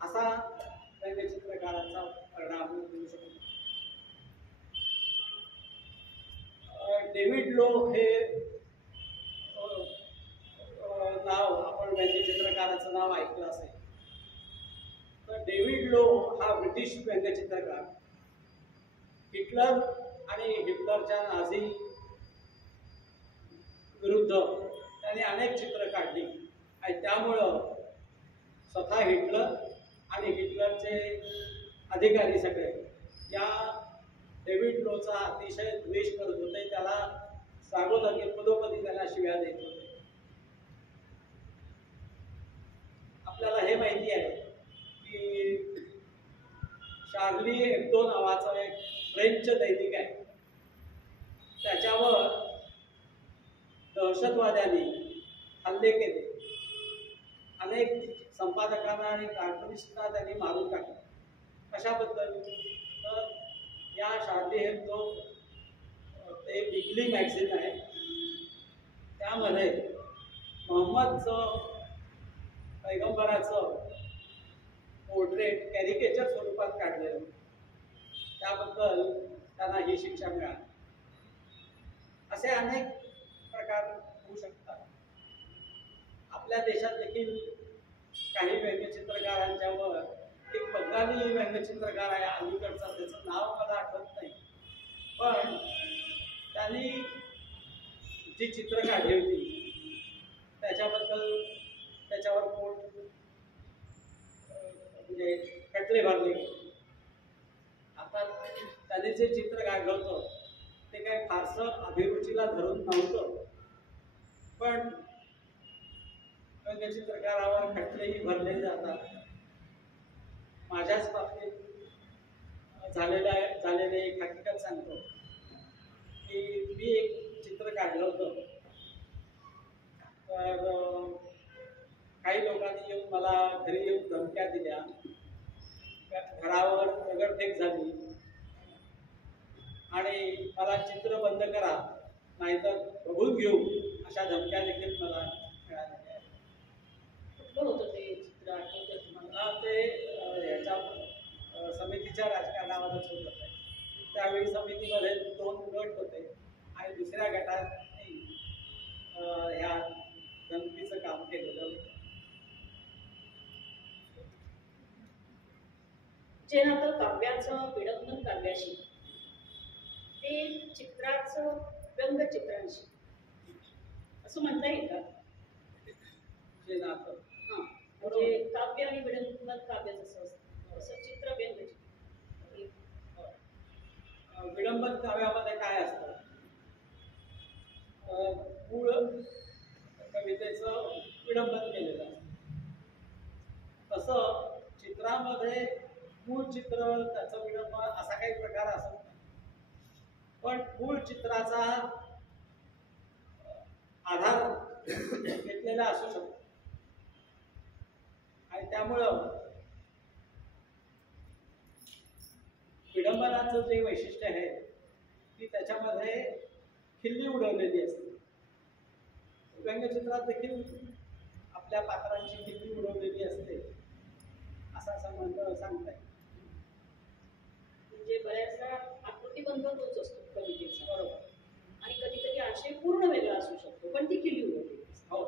असा व्यंगचित्रकारांचा परिणाम होऊ शकतो. डेव्हिड लो हे नाव आपण व्यंगचित्रकाराचं नाव ऐकलं असेल. तर डेव्हिड लो हा ब्रिटिश व्यंगचित्रकार हिटलर आणि हिटलरच्या नाझी विरुद्ध त्याने अनेक चित्र काढली आणि त्यामुळं स्वतः हिटलर आणि हिटलरचे अधिकारी सगळे या डेव्हिड लोचा अतिशय द्वेष करत होते. त्याला जागोजागी पदोपदी त्याला शिव्या देत होते. आपल्याला हे माहिती आहे की शार्ली हेब्दो नावाचं एक फ्रेंच दैनिक आहे, त्याच्यावर दहशतवाद्यांनी हल्ले केले. अनेक संपादकांना आणि कार्टुनिस्टना त्यांनी मारून टाकलं. कशाबद्दल? तर या शार्ली हेब्दो ते वीकली मॅगझिन आहे, त्यामध्ये मोहम्मदचं पैगंबराचं पोर्ट्रेट कॅरिकेचर स्वरूपात काढलेलं, त्याबद्दल त्यांना ही शिक्षा मिळाली. असे अनेक प्रकार होऊ शकतात. आपल्या देशात देखील काही व्यंगचित्रकारांच्यावर, एक बंगाली व्यंगचित्रकार आहे अलीकडचा, त्याचं नाव मला आठवत नाही, पण त्यांनी जी चित्र काढली होती त्याच्याबद्दल त्याच्यावर कोर्ट म्हणजे खटले भरले गेले. आता त्यांनी जे चित्र काढलं होतं ते काही फारसं अभिरुचीला धरून नव्हतं, पण व्यंगचित्रकारावर खटलेही भरले जातात. माझ्याच बाबतीत झालेले एक हकीकत सांगतो की मी एक चित्र काढलं होतं. तर काही लोकांनी येऊन मला घरी येऊन धमक्या दिल्या, घरावर दगडफेक झाली आणि मला चित्र बंद करा नाहीतर बघून घेऊ अशा धमक्या देखील मला मिळालेल्या आहेत. कुठलं होतं ते चित्र, आठवतं तुम्हाला? ते ह्याच्या समितीच्या राजकारणावरच होत होते. त्यावेळी समितीमध्ये 2 गट होते आणि दुसऱ्या गटात ह्या धमकीचं काम केलेलं होतं. जे नातं काव्याचं विडंबन काव्याशी, ते चित्राचं व्यंगचित्रांशी असं म्हणता येईल का? जे नातं हां, म्हणजे काव्य आणि विडंबन काव्य जसं असतं तसं चित्र व्यंगचित्र. विडंबन काव्यामध्ये काय असतं? मूळ कवितेचं विडंबन केलेलं असतं. तसं चित्रामध्ये मूळ चित्र, त्याचं विडंबन असा काही प्रकार असत नाही, पण मूळ चित्राचा आधार घेतलेला असू शकतो आणि त्यामुळं विडंबनाचं जे वैशिष्ट्य आहे की त्याच्यामध्ये खिल्ली उडवलेली असते. व्यंगचित्रात देखील आपल्या पात्रांची खिल्ली उडवलेली असते असं सांगता येईल. म्हणजे बऱ्याचदा आकृतीबंध तोच असतो कवितेचा, बरोबर. आणि कधी कधी आशय पूर्ण वेगळा असू शकतो, पण ती खिल्ली उडवलेली असते. हो,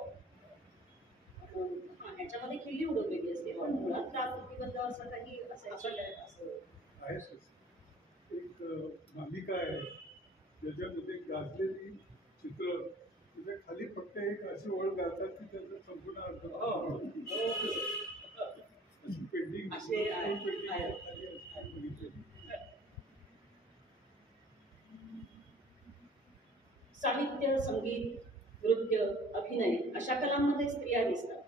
हां, ह्याच्यामध्ये खिल्ली उडवलेली असते, पण मुळात आकृतीबंध असं काही असं असायचं. काय असं आहेच. एक मालिका आहे ज्याच्यामध्ये गाजलेली चित्र त्याच्या खाली फक्त एक अशी ओळ गातात की त्याचा संपूर्ण अर्थ पेंटिंग असे आहेत. साहित्य, संगीत, नृत्य, अभिनय अशा कलांमध्ये स्त्रिया दिसतात.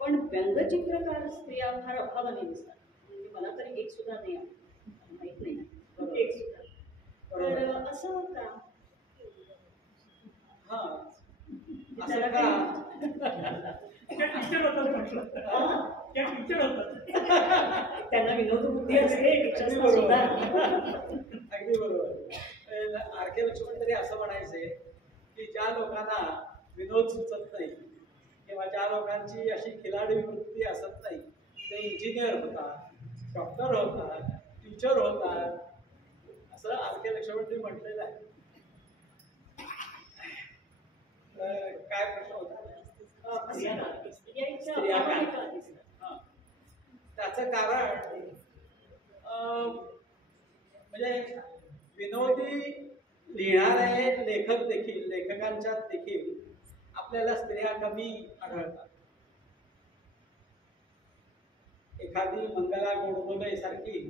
पण व्यंगचित्रकार स्त्रिया फार अभावाने दिसतात. म्हणजे मला तरी एक सुद्धा नाही माहित नाही एक सुद्धा. तर असं का? हा त्याला असं का? त्या टीचर होतात म्हटलं. त्या टीचर होतात. त्यांना विनोदबुद्धी असते अगदी टीचर्सना सुद्धा. अगदी बरोबर. आरके लक्ष्मण तरी असं म्हणायचे की ज्या लोकांना विनोद सुचत नाही किंवा ज्या लोकांची अशी खिलाडी वृत्ती असत नाही ते इंजिनियर होतात, डॉक्टर होतात, टीचर होतात, असं आरके लक्ष्मण म्हटलेलं आहे. काय प्रश्न होता? स्त्रिया काय? हा. त्याचं कारण म्हणजे विनोदी लिहिणारे लेखकांच्यात देखील आपल्याला स्त्रिया कमी आढळतात. एखादी मंगला गोडबोले सारखी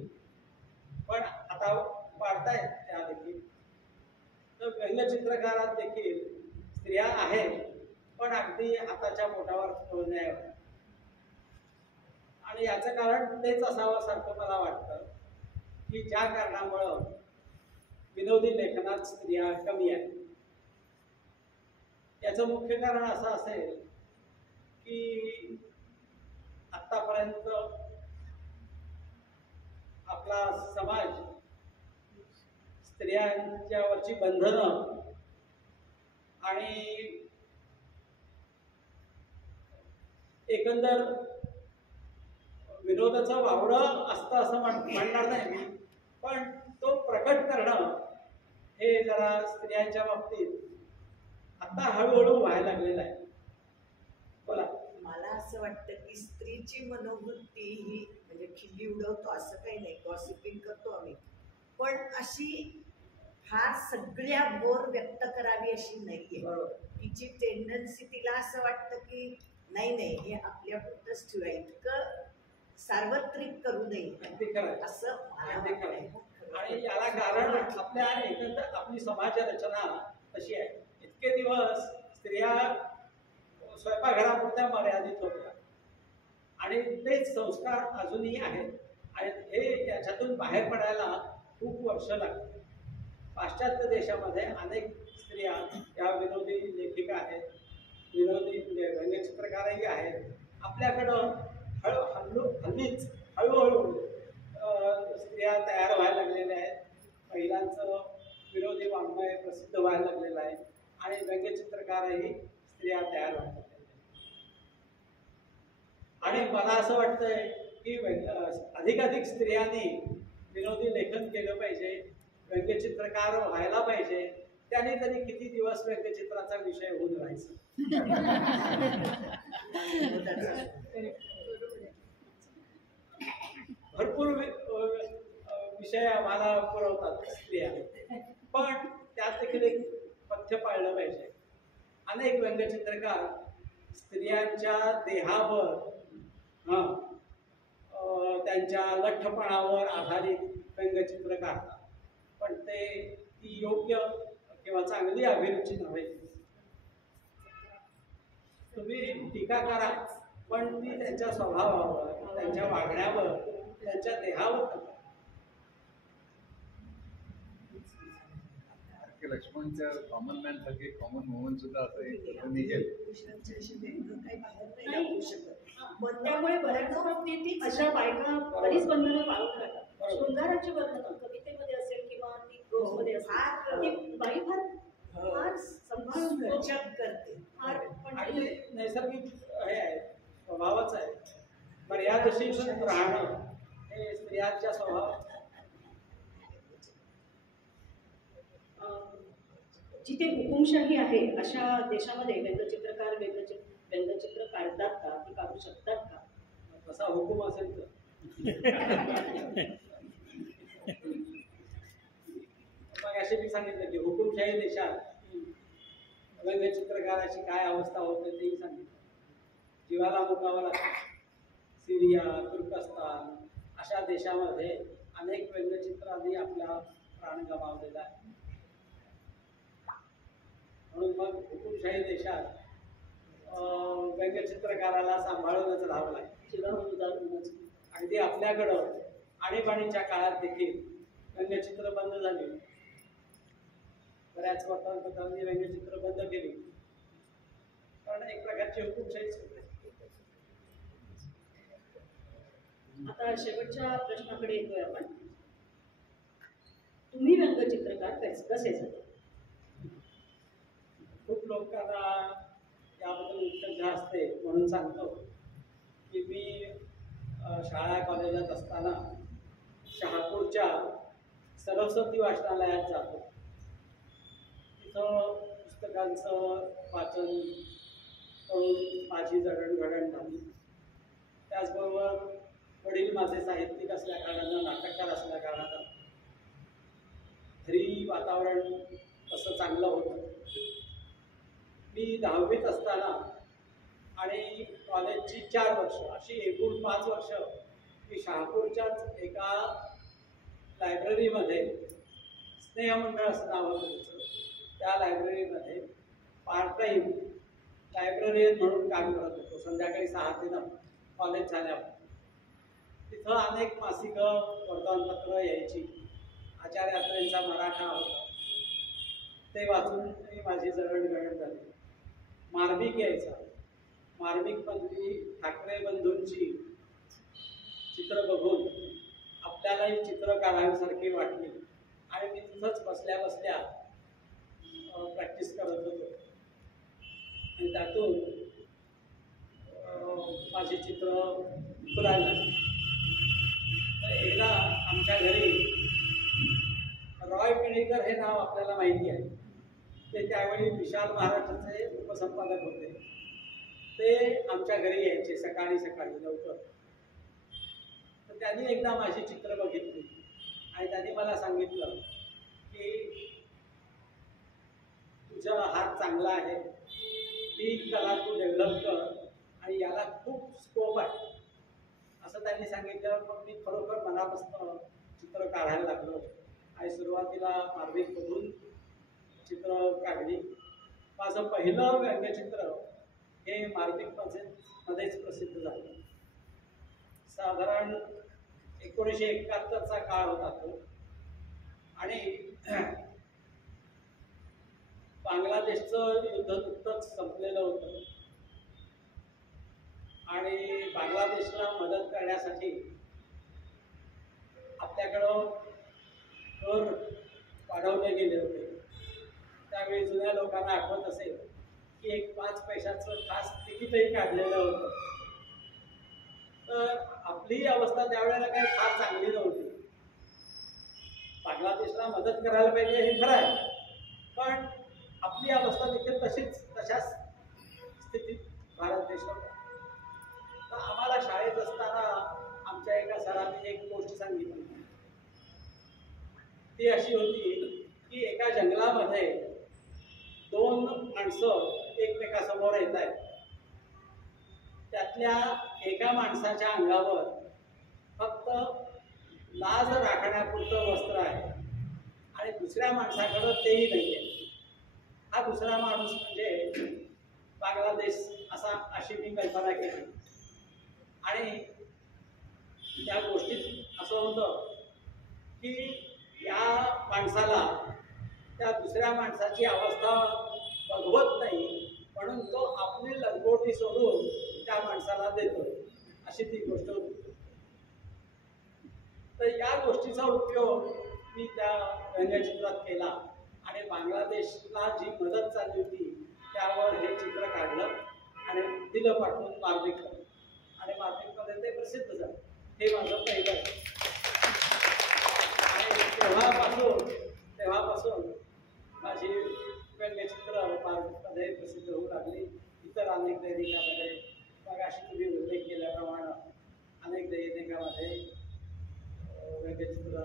पण आता वाढतायत त्या देखील. तर व्यंगचित्रकारात देखील स्त्रिया आहेत पण अगदी हाताच्या बोटावर मोजण्याएवढ्या. आणि याचं कारण तेच असावं सारखं मला वाटतं की ज्या कारणामुळं विनोदी लेखनात स्त्रिया कमी आहेत. याचं मुख्य कारण असं असेल की आतापर्यंत आपला समाज स्त्रियांच्यावरची बंधनं आणि एकंदर विनोदाचं वावडं असतं असं म्हणणार नाही मी, पण तो प्रकट करणं हे जरा स्त्रियांच्या बाबतीत आता हळूहळू व्हायला लागलेलं आहे. बोला. मला असं वाटतं की स्त्रीची मनोवृत्ती ही म्हणजे खिल्ली उडवतो असं काही नाही, गॉसिपिंग करतो आम्ही, पण अशी फार सगळ्या बोर व्यक्त करावी अशी नाहीये. तिची टेंडन्सी तिला असं वाटतं की नाही नाही हे आपल्या पुरतच ठेवा, इतकं सार्वत्रिक करू नये असं मला वाटतं. आणि याला कारण आपल्या एकंदर आपली समाज रचना तशी आहे. इतके दिवस स्त्रिया स्वयंपाकघरापुरत्या मर्यादित होत्या आणि तेच संस्कार अजूनही आहेत आणि हे याच्यातून बाहेर पडायला खूप वर्ष लागतात. पाश्चात्य देशामध्ये अनेक स्त्रिया या विनोदी लेखिका आहेत, विनोदी व्यंगचित्रकारही आहेत. आपल्याकडं हल्लीच हळूहळू स्त्रिया तयार व्हायला लागलेल्या आहेत. महिलांचं विनोदी वाङ्मय प्रसिद्ध व्हायला लागलेलं आहे आणि व्यंगचित्रकारही स्त्रिया तयार व्हायला लागलेल्या आहेत. आणि मला असं वाटतंय की अधिकाधिक स्त्रियांनी विनोदी लेखन केलं पाहिजे, व्यंगचित्रकार व्हायला पाहिजे. त्याने तरी किती दिवस व्यंगचित्राचा विषय होऊन राहायचा. भरपूर विषय आम्हाला पुरवतात स्त्रिया, पण त्यात देखील एक पथ्य पाळलं पाहिजे. अनेक व्यंगचित्रकार स्त्रियांच्या देहावर त्यांच्या लठ्ठपणावर आधारित व्यंगचित्र काढतात, पण ती योग्य किंवा चांगली अभिरुची नव्हे. तुम्ही टीका करा पण ती त्यांच्या स्वभावावर, त्यांच्या वागण्यावर, त्यांच्या देहावर करा. लक्ष्मणच्या कॉमन मॅन सारखे कॉमन वुमन सुद्धा असं निघेल. त्यामुळे बऱ्याच बाबतीत अशा बायका बरीच बंधनं पाळत राहतात. शृंगाराची बंधनं कवितेमध्ये असेल किंवा ती प्रोजमध्ये असेल, ती बाई फार सांभाळून करते. आणि नैसर्गिक हे आहे, स्वभावच आहे. मर्यादशीर राहणं हे स्त्रियांच्या स्वभावात. जिथे हुकुमशाही आहे अशा देशामध्ये व्यंगचित्रकार व्यंगचित्र काढतात का, ती काढू शकतात का? तसा हुकूम असेल तर. मग असे मी सांगितलं की हुकुमशाही देशात व्यंगचित्रकाराची काय अवस्था होते तेही सांगितलं. जीवाला मुकावं लागतं. सिरिया, तुर्कस्तान अशा देशामध्ये अनेक व्यंगचित्रांनी आपला प्राण गमावलेला आहे. म्हणून मग हुकुमशाही देशात व्यंगचित्रकाराला सांभाळूनच राहावं लागतं. जीवाहून उदाहरणच. अगदी आपल्याकडं आणीबाणीच्या काळात देखील व्यंगचित्र बंद झाली. बऱ्याच वर्तमानपत्रांनी व्यंगचित्र बंद केली, कारण एक प्रकारची हुकुमशाहीच होते. आता शेवटच्या प्रश्नाकडे येतोय आपण. तुम्ही व्यंगचित्रकार कसे झाले? खूप लोकांना याबद्दल उत्सुकता असते, म्हणून सांगतो की मी शाळा कॉलेजात असताना शहापूरच्या सरस्वती वाचनालयात जातो. तिथं पुस्तकांचं वाचन करून माझी जडणघडण झाली. त्याचबरोबर वडील माझे साहित्यिक असल्या कारणानं, नाटककार असल्या कारणानं घरी वातावरण तसं चांगलं होतं. मी 10वीत असताना आणि कॉलेजची 4 वर्ष अशी एकूण 5 वर्ष मी शहापूरच्याच एका लायब्ररीमध्ये, स्नेहमंडळ असं नाव होतं त्याचं, त्या लायब्ररीमध्ये पार्ट टाईम लायब्ररीयन म्हणून काम करत होतो. संध्याकाळी 6 ते 9 कॉलेज झाल्यावर तिथं अनेक मासिकं, वर्तमानपत्र यायची. आचार्य अत्रेंचा मराठा होता, ते वाचून माझी जडणघडण झाली. मार्मिक यायचा. मार्मिकमधली ठाकरे बंधूंची चित्र बघून आपल्यालाही चित्र काढावीसारखी वाटली आणि मी तिथंच बसल्या बसल्या प्रॅक्टिस करत होतो. आणि त्यातून माझी चित्र फुलायला लागली. एकदा आमच्या घरी रॉय केणेकर हे नाव आपल्याला माहिती आहे. ते त्यावेळी विशाल महाराष्ट्राचे उपसंपादक होते. ते आमच्या घरी यायचे सकाळी लवकर. तर त्यांनी एकदा माझी चित्र बघितली आणि त्यांनी मला सांगितलं की तुझा हात चांगला आहे, ही कला तू डेव्हलप कर आणि याला खूप स्कोप आहे असं त्यांनी सांगितल्यावर मग मी खरोखर मनापासून चित्र काढायला लागलो. आणि सुरुवातीला मार्मिकमधून चित्र काढली. माझं पहिलं व्यंगचित्र हे मार्मिकमध्येच प्रसिद्ध झालं. साधारण 1971चा काळ होता तो. आणि बांगलादेशचं युद्ध नुकतंच संपलेलं होतं आणि बांगलादेशला मदत करण्यासाठी आपल्याकडं कर वाढवले गेले होते. त्यावेळी जुन्या लोकांना आठवत असेल की एक 5 पैशाचं खास तिकीटही काढलेलं होतं. तर आपली अवस्था त्यावेळेला काही फार चांगली नव्हती. बांगलादेशला मदत करायला पाहिजे हे खरं आहे, पण आपली अवस्था देखील तशाच स्थितीत भारत देश होता. तर आम्हाला शाळेत असताना आमच्या एका सरांनी एक गोष्ट सांगितली. ती अशी होती की एका जंगलामध्ये 2 माणसं एकमेकासमोर येत आहेत. त्यातल्या एका माणसाच्या अंगावर फक्त लाज राखण्यापुरतं वस्त्र आहे आणि दुसऱ्या माणसाकडं तेही नाही आहे. हा दुसरा माणूस म्हणजे बांगलादेश अशी मी कल्पना केली. आणि त्या गोष्टीत असं होतं की या माणसाला त्या दुसऱ्या माणसाची अवस्था बघवत नाही, म्हणून तो आपली लंगोटी सोडून त्या माणसाला देतो, अशी ती गोष्ट होती. तर या गोष्टीचा उपयोग मी त्या व्यंगचित्रात केला आणि बांगलादेशला जी मदत चालली होती त्यावर हे चित्र काढलं आणि दिलं पाठवून मार्मिकमध्ये. आणि मार्मिकमध्ये ते प्रसिद्ध झालं. हे माझं पहिलं. आणि तेव्हापासून माझी व्यंगचित्र मार्मिकमध्ये प्रसिद्ध होऊ लागली. इतर अनेक दैनिकामध्ये, मग अशी तुम्ही उल्लेख केल्याप्रमाणे अनेक दैनिकामध्ये व्यंगचित्र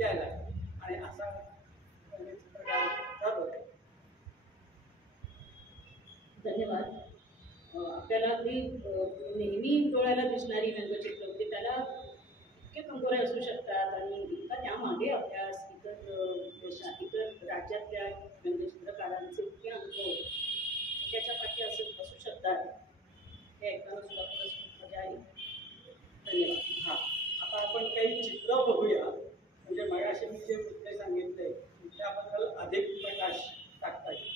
यायला लागले आणि असा व्यंगचित्रकार झालो. धन्यवाद. आपल्याला ती नेहमी डोळ्याला दिसणारी व्यंगचित्र होती, त्याला इतके कंगोरे असू शकतात आणि इतका त्यामागे अभ्यास, इतर राज्यातल्या व्यंगचित्रकारांचे इतके अनुभव त्याच्या पाठी असू शकतात, हे ऐकताना सुद्धा खरंच खूप मजा आली. धन्यवाद. हा, आता आपण काही चित्र बघूया. म्हणजे मगाशी मी जे मुद्दे सांगितले त्याबद्दल अधिक प्रकाश टाकता येईल.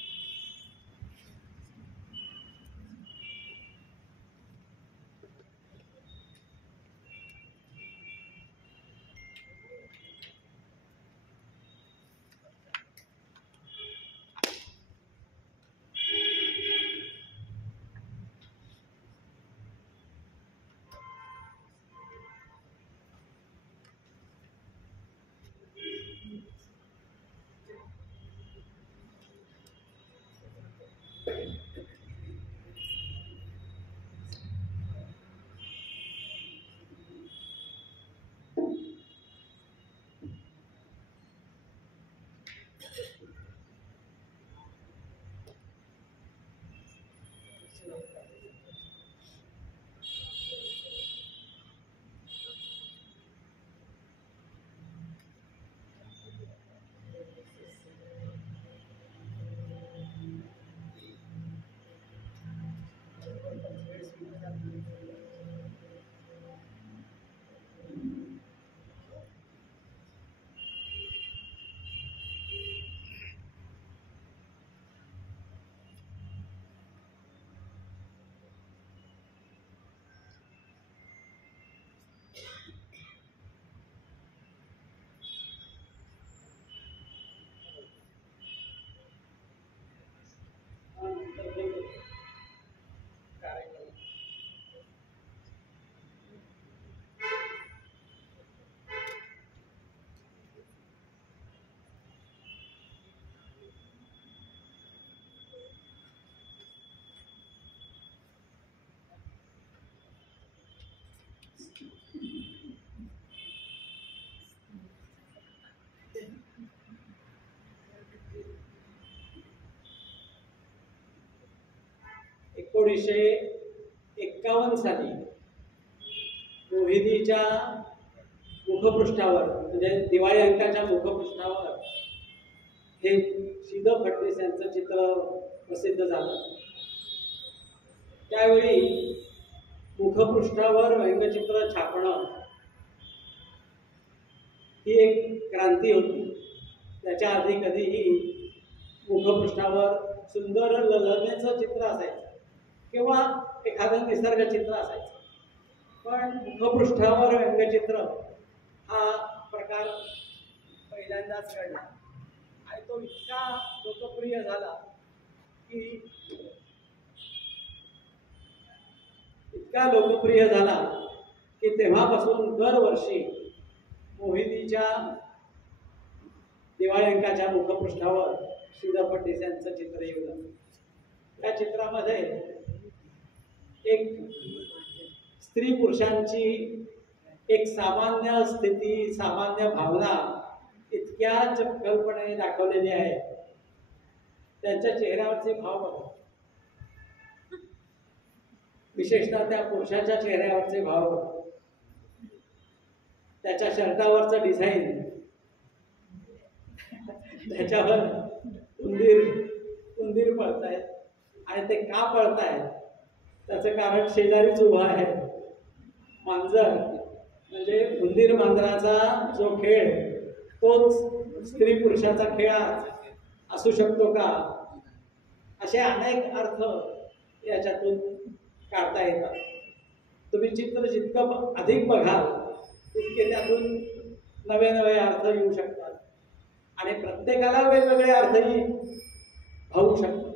एकोणीसशे 51 साली मोहिनीच्या मुखपृष्ठावर, म्हणजे दिवाळी अंकाच्या मुखपृष्ठावर हे श्रीधर फडणीस यांचं चित्र प्रसिद्ध झालं. त्यावेळी मुखपृष्ठावर व्यंगचित्र छापणं ही एक क्रांती होती. त्याच्या आधी कधीही मुखपृष्ठावर सुंदर ललनेचं चित्र असायचं किंवा एखादं निसर्ग चित्र असायचं, पण मुखपृष्ठावर व्यंगचित्र हा प्रकार पहिल्यांदाच घडला आणि तो इतका लोकप्रिय झाला की तेव्हापासून दरवर्षी मोहिनीच्या दिवाळी अंकाच्या मुखपृष्ठावर श्रीधर फडणीस यांचं चित्र येऊ लागलं. त्या चित्रामध्ये एक स्त्री पुरुषांची एक सामान्य स्थिती, सामान्य भावना इतक्या चपखलपणे दाखवलेली आहे. त्यांच्या चेहऱ्यावरचे भाव बघा, विशेषतः त्या पुरुषाच्या चेहऱ्यावरचे भाव बघा, त्याच्या शर्टावरचं डिझाईन, त्याच्यावर उंदीर पळतायत आणि ते का पळतायत त्याचं कारण शेजारीच उभं आहे. मांजर म्हणजे उंदीर मांजराचा जो खेळ तोच स्त्री पुरुषाचा खेळ असू शकतो का, असे अनेक अर्थ याच्यातून काढता येतात. तुम्ही चित्र जितकं अधिक बघाल तितके त्यातून नवे नवे अर्थ येऊ शकतात आणि प्रत्येकाला वेगवेगळे अर्थही होऊ शकतात.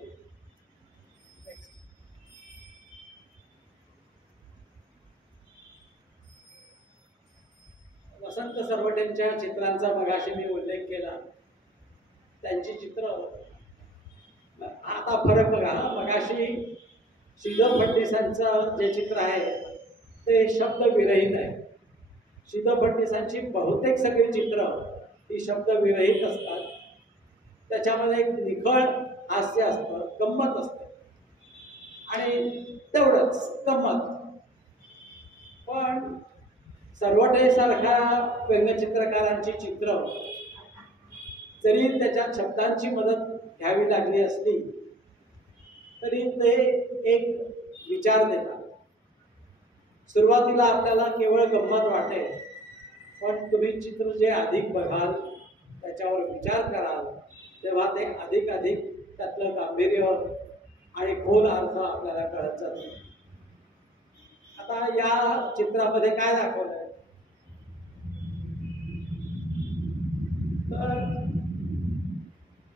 वसंत सरवटेंच्या चित्रांचा मगाशी मी उल्लेख केला. त्यांची चित्र, आता फरक बघा, मगाशी श्रीधर फडणीसांचं जे चित्र आहे ते शब्दविरहित आहे. श्रीधर फडणीसांची बहुतेक सगळी चित्र ही शब्दविरहित असतात. त्याच्यामध्ये एक निखळ हास्य असतं, गंमत असते. आणि तेवढंच गंमत. पण सर्वटेसारख्या व्यंगचित्रकारांची चित्र जरी त्याच्यात शब्दांची मदत घ्यावी लागली असली तरी ते एक विचार देतात. सुरुवातीला आपल्याला केवळ गंमत वाटेल, पण तुम्ही चित्र जे अधिक बघाल, त्याच्यावर विचार कराल, तेव्हा ते अधिक अधिक त्यातलं गांभीर्य आणि खोल अर्थ आपल्याला कळत जातो. आता या चित्रामध्ये काय दाखवलंय तर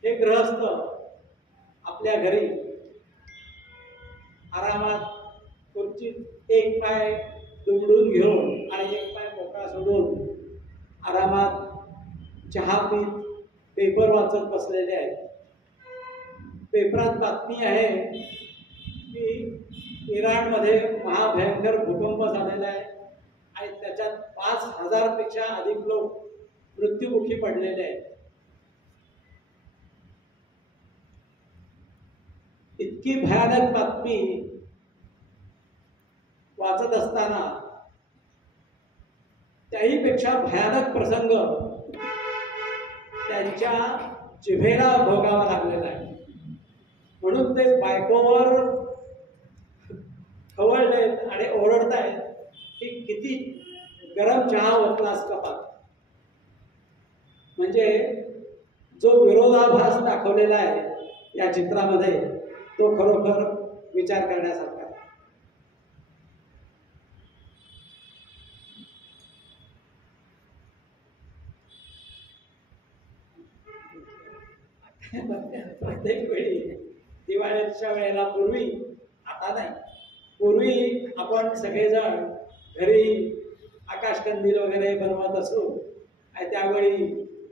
हे गृहस्थ आपल्या घरी आरामात खुर्चीत एक पाय दुमडून घेऊन आणि एक पाय मोकळा सोडून आरामात चहा पीत पेपर वाचत बसलेले आहेत. पेपरात बातमी आहे की इराणमध्ये महाभयंकर भूकंप झालेला आहे आणि त्याच्यात 5,000 पेक्षा अधिक लोक मृत्युमुखी पडलेले आहेत. इतकी भयानक बातमी वाचत असताना त्याहीपेक्षा भयानक प्रसंग त्यांच्या जिभेला भोगावा लागलेला आहे. म्हणून ते बायकोवर खवळलेत आणि ओरडतायत की किती गरम चहा ओतलास कपात. म्हणजे जो विरोधाभास दाखवलेला आहे या चित्रामध्ये तो खरोखर विचार करण्यासारखा आहे. प्रत्येक वेळी दिवाळीच्या वेळेला आता नाही, पूर्वी आपण सगळेजण घरी आकाशकंदील वगैरे बनवत असो आणि त्यावेळी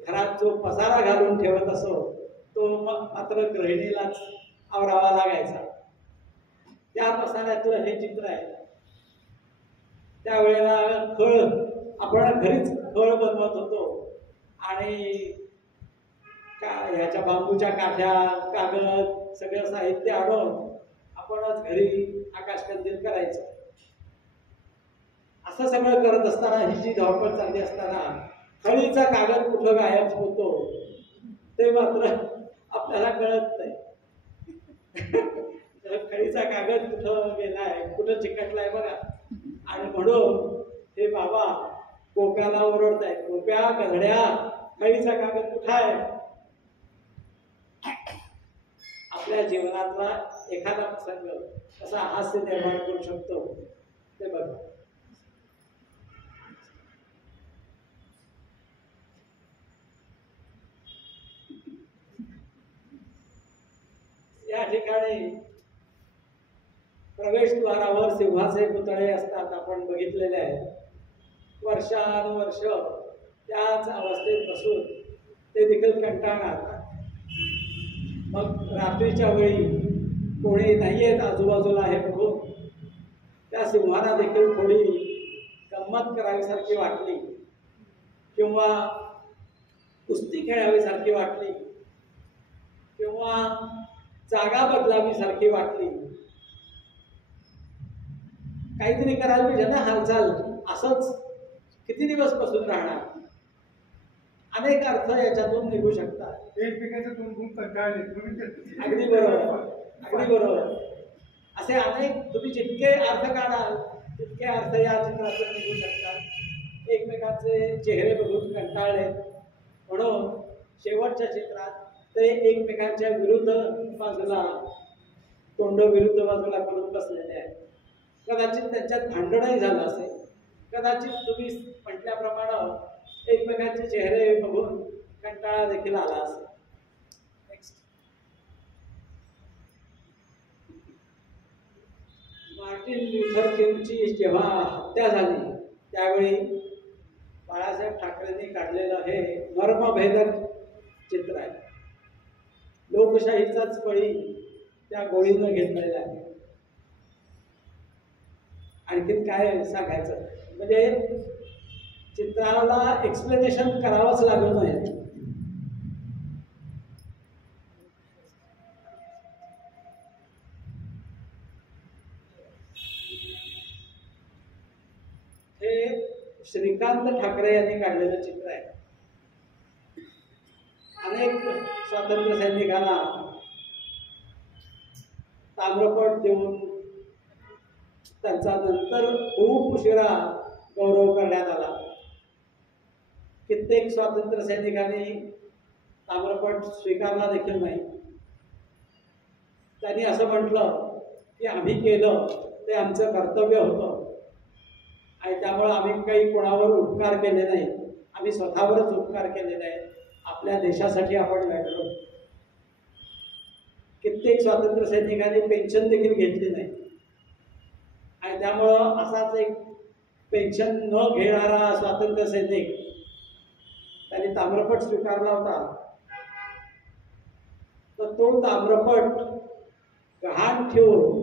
घरात जो पसारा घालून ठेवत असो तो मात्र गृहिणीलाच आवरावा लागायचा. त्या पसाऱ्यातलं हे चित्र आहे. त्यावेळेला खळ आपण घरीच खळ बनवत होतो आणि ह्याच्या बांबूच्या काठ्या, कागद, सगळं साहित्य आणून आपणच घरी आकाशकंदील करायचं. असं सगळं करत असताना ही जी धावपळ चालली असताना खळीचा कागद कुठं गायब होतो ते मात्र आपल्याला कळत नाही. खळीचा कागद कुठं गेलाय, कुठं चिकटलाय बघा. आणि म्हणून हे बाबा कोप्याला ओरडतायत, कोप्या गधड्या खळीचा कागद कुठं आहे. आपल्या जीवनातला एखादा प्रसंग कसा हास्य निर्माण करू शकतो ते बघा. या ठिकाणी प्रवेशद्वारावर सिंहाचे पुतळे असतात, आपण बघितलेले आहेत. वर्षानुवर्ष त्याच अवस्थेत बसून ते देखील कंटाळणार. मग रात्रीच्या वेळी कोणी नाहीयेत आजूबाजूला हे बघून त्या सिंहाना देखील थोडी गंमत करावीसारखी वाटली किंवा कुस्ती खेळावीसारखी वाटली किंवा जागा बदलावी सारखी वाटली. काहीतरी करायला पाहिजे ना हालचाल. असंच किती दिवस बसून राहणार. अनेक अर्थ याच्यातून निघू शकतात. एकमेकांचं तोंड कंटाळले. अगदी बरोबर, अगदी बरोबर. असे अनेक तुम्ही जितके अर्थ काढाल तितके अर्थ या चित्रातून निघू शकतात. एकमेकांचे चेहरे बघून कंटाळले म्हणून शेवटच्या चित्रात ते एकमेकांच्या विरुद्ध बाजूला तोंड विरुद्ध बाजूला करून बसलेले आहेत. कदाचित त्यांच्यात भांडणही झालं असेल. कदाचित तुम्ही म्हटल्याप्रमाणे एकमेकांचे चेहरे बघून कंटाळा देखील आला असेल. मार्टिन ल्यूथर किंगची जेव्हा हत्या झाली त्यावेळी बाळासाहेब ठाकरेंनी काढलेलं हे मर्मभेदक चित्र आहे. लोकशाहीचाच बळी त्या गोळीनं घेतलेला आहे. आणखीन काय सांगायचं म्हणजे चित्राला एक्सप्लेनेशन करावंच लागू नये. श्रीकांत ठाकरे यांनी काढलेलं चित्र आहे. अनेक स्वातंत्र्य सैनिकांना ताम्रपट देऊन त्यांचा नंतर खूप उशिरा गौरव करण्यात आला. कित्येक स्वातंत्र्य सैनिकांनी ताम्रपट स्वीकारला देखील नाही. त्यांनी असं म्हटलं की आम्ही केलं ते आमचं कर्तव्य होतं आणि त्यामुळे आम्ही काही कोणावर उपकार केले नाही, आम्ही स्वतःवरच उपकार केलेले आहेत. आपल्या देशासाठी आपण लढलो. कित्येक स्वातंत्र्य सैनिकांनी पेन्शन देखील घेतली नाही आणि त्यामुळं असाच एक पेन्शन न घेणारा स्वातंत्र्य सैनिक त्यांनी ताम्रपट स्वीकारला होता. तर तो ताम्रपट गहाण ठेवून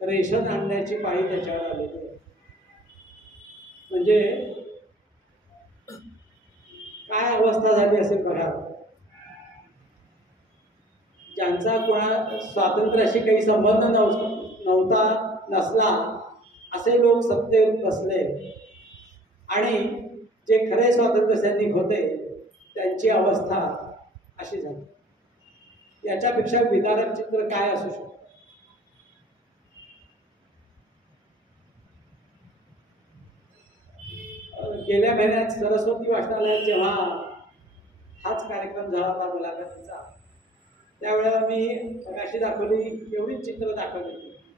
रेशन आणण्याची पाळी त्याच्यावर आलेली आहे. म्हणजे काय अवस्था झाली असेल बघा. ज्यांचा कोणा स्वातंत्र्याशी काही संबंध नव्हता नसला असे लोक सत्तेत बसले आणि जे खरे स्वातंत्र्य सैनिक होते त्यांची अवस्था अशी झाली. याच्यापेक्षा विदारक चित्र काय असू शकतं. गेल्या महिन्यात सरस्वती वाचनालयात जेव्हा हाच कार्यक्रम झाला होता मुलाखतीचा, त्यावेळेला मी मगाशी दाखवली एवढीच चित्र दाखवली होती,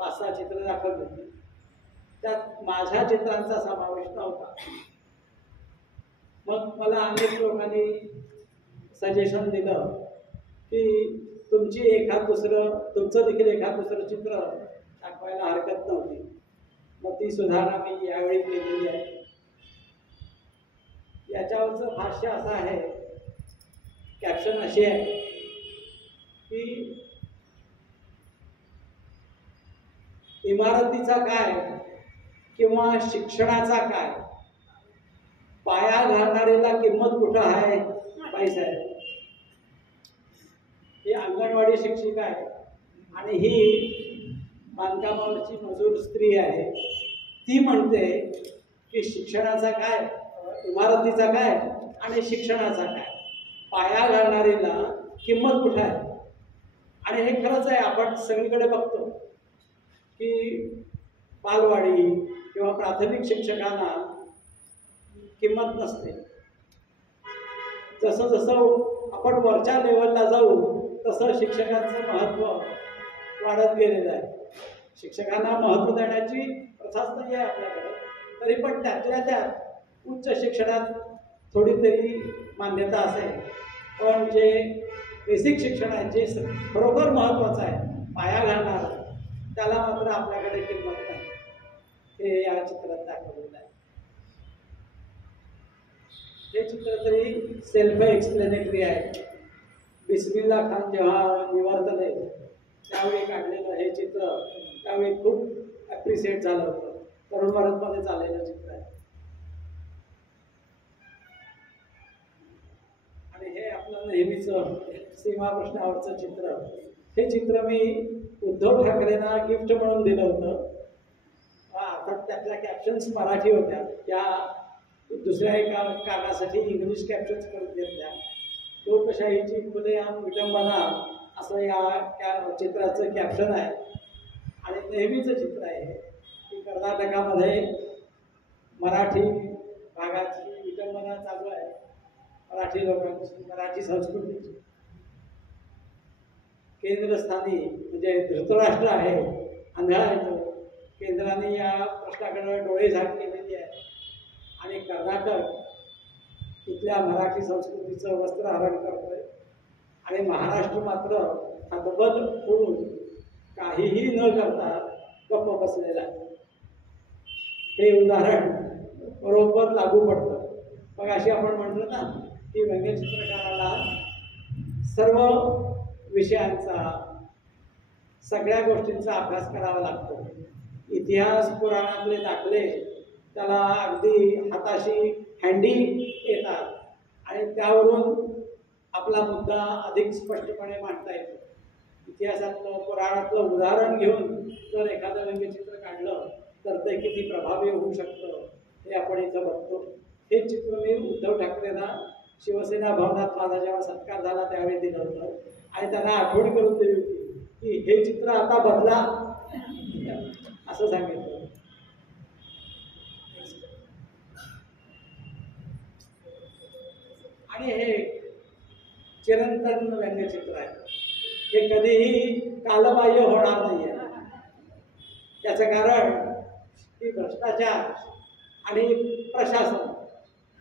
5-6 चित्र दाखवली होती. त्यात माझ्या चित्रांचा समावेश नव्हता. मग मला अनेक लोकांनी सजेशन दिलं की तुमचं देखील एखाद दुसरं चित्र दाखवायला हरकत नव्हती. मग ती सुधारणा मी यावेळी केलेली आहे. याच्यावरचं भाष्य असं आहे, कॅप्शन अशी आहे की इमारतीचा काय किंवा शिक्षणाचा काय, पाया घालणारीला किंमत कुठं आहे बाईसाहेब. ही अंगणवाडी शिक्षिका आहे आणि ही बांधकामावरची मजूर स्त्री आहे. ती म्हणते की शिक्षणाचा काय, इमारतीचा काय आणि शिक्षणाचा काय, पाया घालणारीला किंमत कुठं आहे. आणि हे खरंच आहे. आपण सगळीकडे बघतो की बालवाडी किंवा प्राथमिक शिक्षकांना किंमत नसते. जसं जसं आपण वरच्या लेवलला जाऊ तसं शिक्षकांचं महत्त्व वाढत गेलेलं आहे. शिक्षकांना महत्त्व देण्याची प्रथाच नाही आहे आपल्याकडे. तरी पण त्यातल्या त्यात उच्च शिक्षणात थोडी तरी मान्यता असेल. पण जे बेसिक शिक्षण आहे, जे खरोखर महत्त्वाचं आहे, पाया घालणार, त्याला मात्र आपल्याकडे किंमत नाही. हे या चित्रात दाखवलेलं आहे. हे चित्र तरी सेल्फ एक्सप्लेनेटरी आहे. बिस्मिल्ला खान जेव्हा निवर्तले त्यावेळी काढलेलं हे चित्र त्यावेळी खूप ॲप्रिशिएट झालं होतं. तरुण भारतमध्ये चाललेलं चित्र आहे. आणि हे आपलं नेहमीचं सीमा प्रश्नावरचं चित्र. हे चित्र मी उद्धव ठाकरेंना गिफ्ट म्हणून दिलं होतं. अर्थात त्यातल्या कॅप्शन्स मराठी होत्या, त्या दुसऱ्या एका कारणासाठी इंग्लिश कॅप्शन्स करून घेतल्या. लोकशाहीची खुलेआम विटंबना असं या चित्राचं कॅप्शन आहे. आणि नेहमीचं चित्र आहे की कर्नाटकामध्ये मराठी भागाची विटंबना चालू आहे, मराठी लोकांची, मराठी संस्कृतीची. केंद्रस्थानी म्हणजे धृतराष्ट्र आहे, आंधळा आहे तो. केंद्राने या प्रश्नाकडे डोळे झाक केलेली आहे आणि कर्नाटक इथल्या मराठी संस्कृतीचं वस्त्रहरण करतोय आणि महाराष्ट्र मात्र हातबल होऊन काहीही न करता गप्प बसलेला आहे. हे उदाहरण बरोबर लागू पडतं. मग अशी आपण म्हटलं ना की व्यंगचित्रकाराला सर्व विषयांचा, सगळ्या गोष्टींचा अभ्यास करावा लागतो. इतिहास पुराणातले दाखले त्याला अगदी हाताशी हँडी येतात आणि त्यावरून आपला मुद्दा अधिक स्पष्टपणे मांडता येतो. इतिहासातलं, पुराणातलं उदाहरण घेऊन जर एखादं व्यंगचित्र काढलं तर ते किती प्रभावी होऊ शकतं हे आपण इथं बघतो. हे चित्र मी उद्धव ठाकरेंना शिवसेना भवनात माझा जेव्हा सत्कार झाला त्यावेळी दिलं होतं आणि त्यांना आठवण करून दिली होती की हे चित्र आता बदला असं सांगितलं. आणि हे चिरंतन व्यंगचित्र आहे. हे कधीही कालबाह्य होणार नाहीये. त्याचं कारण की भ्रष्टाचार आणि प्रशासन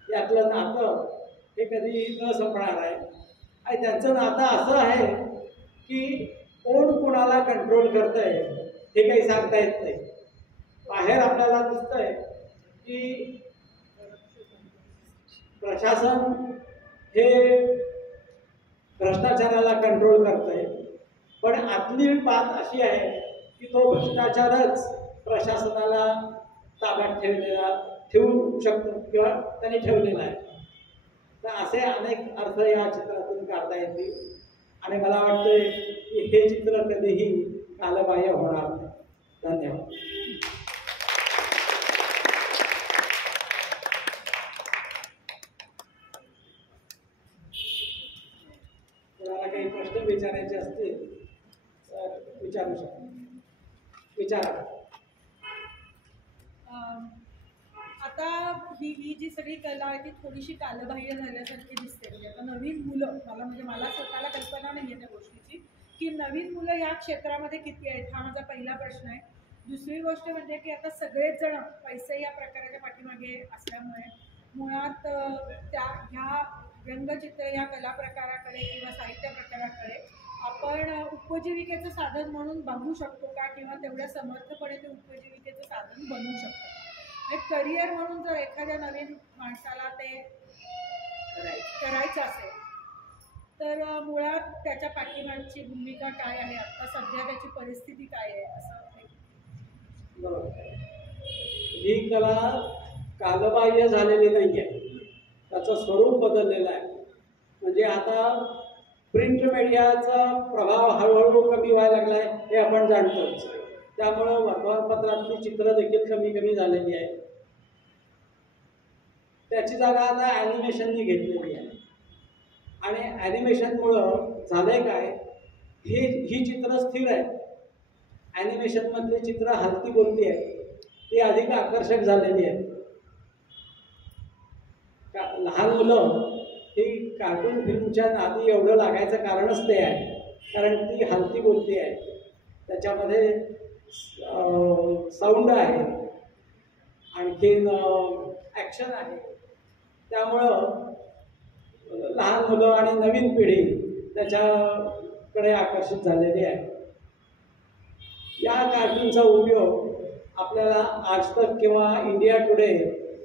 यातलं नातं हे कधीही न संपणार आहे. आणि त्यांचं नातं असं आहे की कोण कोणाला कंट्रोल करतंय हे काही सांगता येत नाही. बाहेर आपल्याला दिसतंय की प्रशासन हे भ्रष्टाचाराला कंट्रोल करतंय, पण आतली बात अशी आहे की तो भ्रष्टाचारच प्रशासनाला ताब्यात ठेवू शकतो किंवा त्यांनी ठेवलेला आहे. तर असे अनेक अर्थ या चित्रातून काढता येतील आणि मला वाटतंय की हे चित्र कधीही कालबाह्य होणार नाही. धन्यवाद. कोणाला काही प्रश्न विचारायचे असतील तर विचारू शकतो. विचारा. आता ही जी सगळी कला आहे ती थोडीशी कालबाह्य झाल्यासारखी दिसते. म्हणजे आता नवीन मुलं मला स्वतःला कल्पना नाही आहे त्या गोष्टीची की नवीन मुलं या क्षेत्रामध्ये किती आहेत, हा माझा पहिला प्रश्न आहे. दुसरी गोष्ट म्हणजे की आता सगळेच जण पैसे या प्रकाराच्या पाठीमागे असल्यामुळे मुळात ह्या व्यंगचित्र या कला प्रकाराकडे किंवा साहित्य प्रकाराकडे आपण उपजीविकेचं साधन म्हणून बघू शकतो का, किंवा तेवढ्या समर्थपणे ते उपजीविकेचं साधन बनवू शकतो. एक करिअर म्हणून जर एखाद्या नवीन माणसाला ते करायचं असेल तर मुळात त्याच्या पाठीमागची भूमिका काय आहे, आता सध्या त्याची परिस्थिती काय आहे असं. बरोबर. ही कला कालबाह्य झालेली नाही आहे, त्याचं स्वरूप बदललेलं आहे. म्हणजे आता प्रिंट मीडियाचा प्रभाव हळूहळू कमी व्हायला लागला आहे हे आपण जाणतोच. त्यामुळं वर्तमानपत्रातली चित्र देखील कमी कमी झालेली आहे. त्याची जागा आता ॲनिमेशननी घेतलेली आहे. आणि ॲनिमेशनमुळं झालंय काय, ही चित्र स्थिर आहे. ॲनिमेशनमधली चित्र हलती बोलती आहे, ती अधिक आकर्षक झालेली आहे. लहान मुलं ही कार्टून फिल्मच्या नादी एवढं लागायचं कारणच ते आहे, कारण ती हलती बोलती आहे, त्याच्यामध्ये साऊंड आहे, आणखीन ॲक्शन आहे. त्यामुळं लहान मुलं आणि नवीन पिढी त्याच्याकडे आकर्षित झालेली आहे. या कार्टूनचा उपयोग आपल्याला आज तक किंवा इंडिया टुडे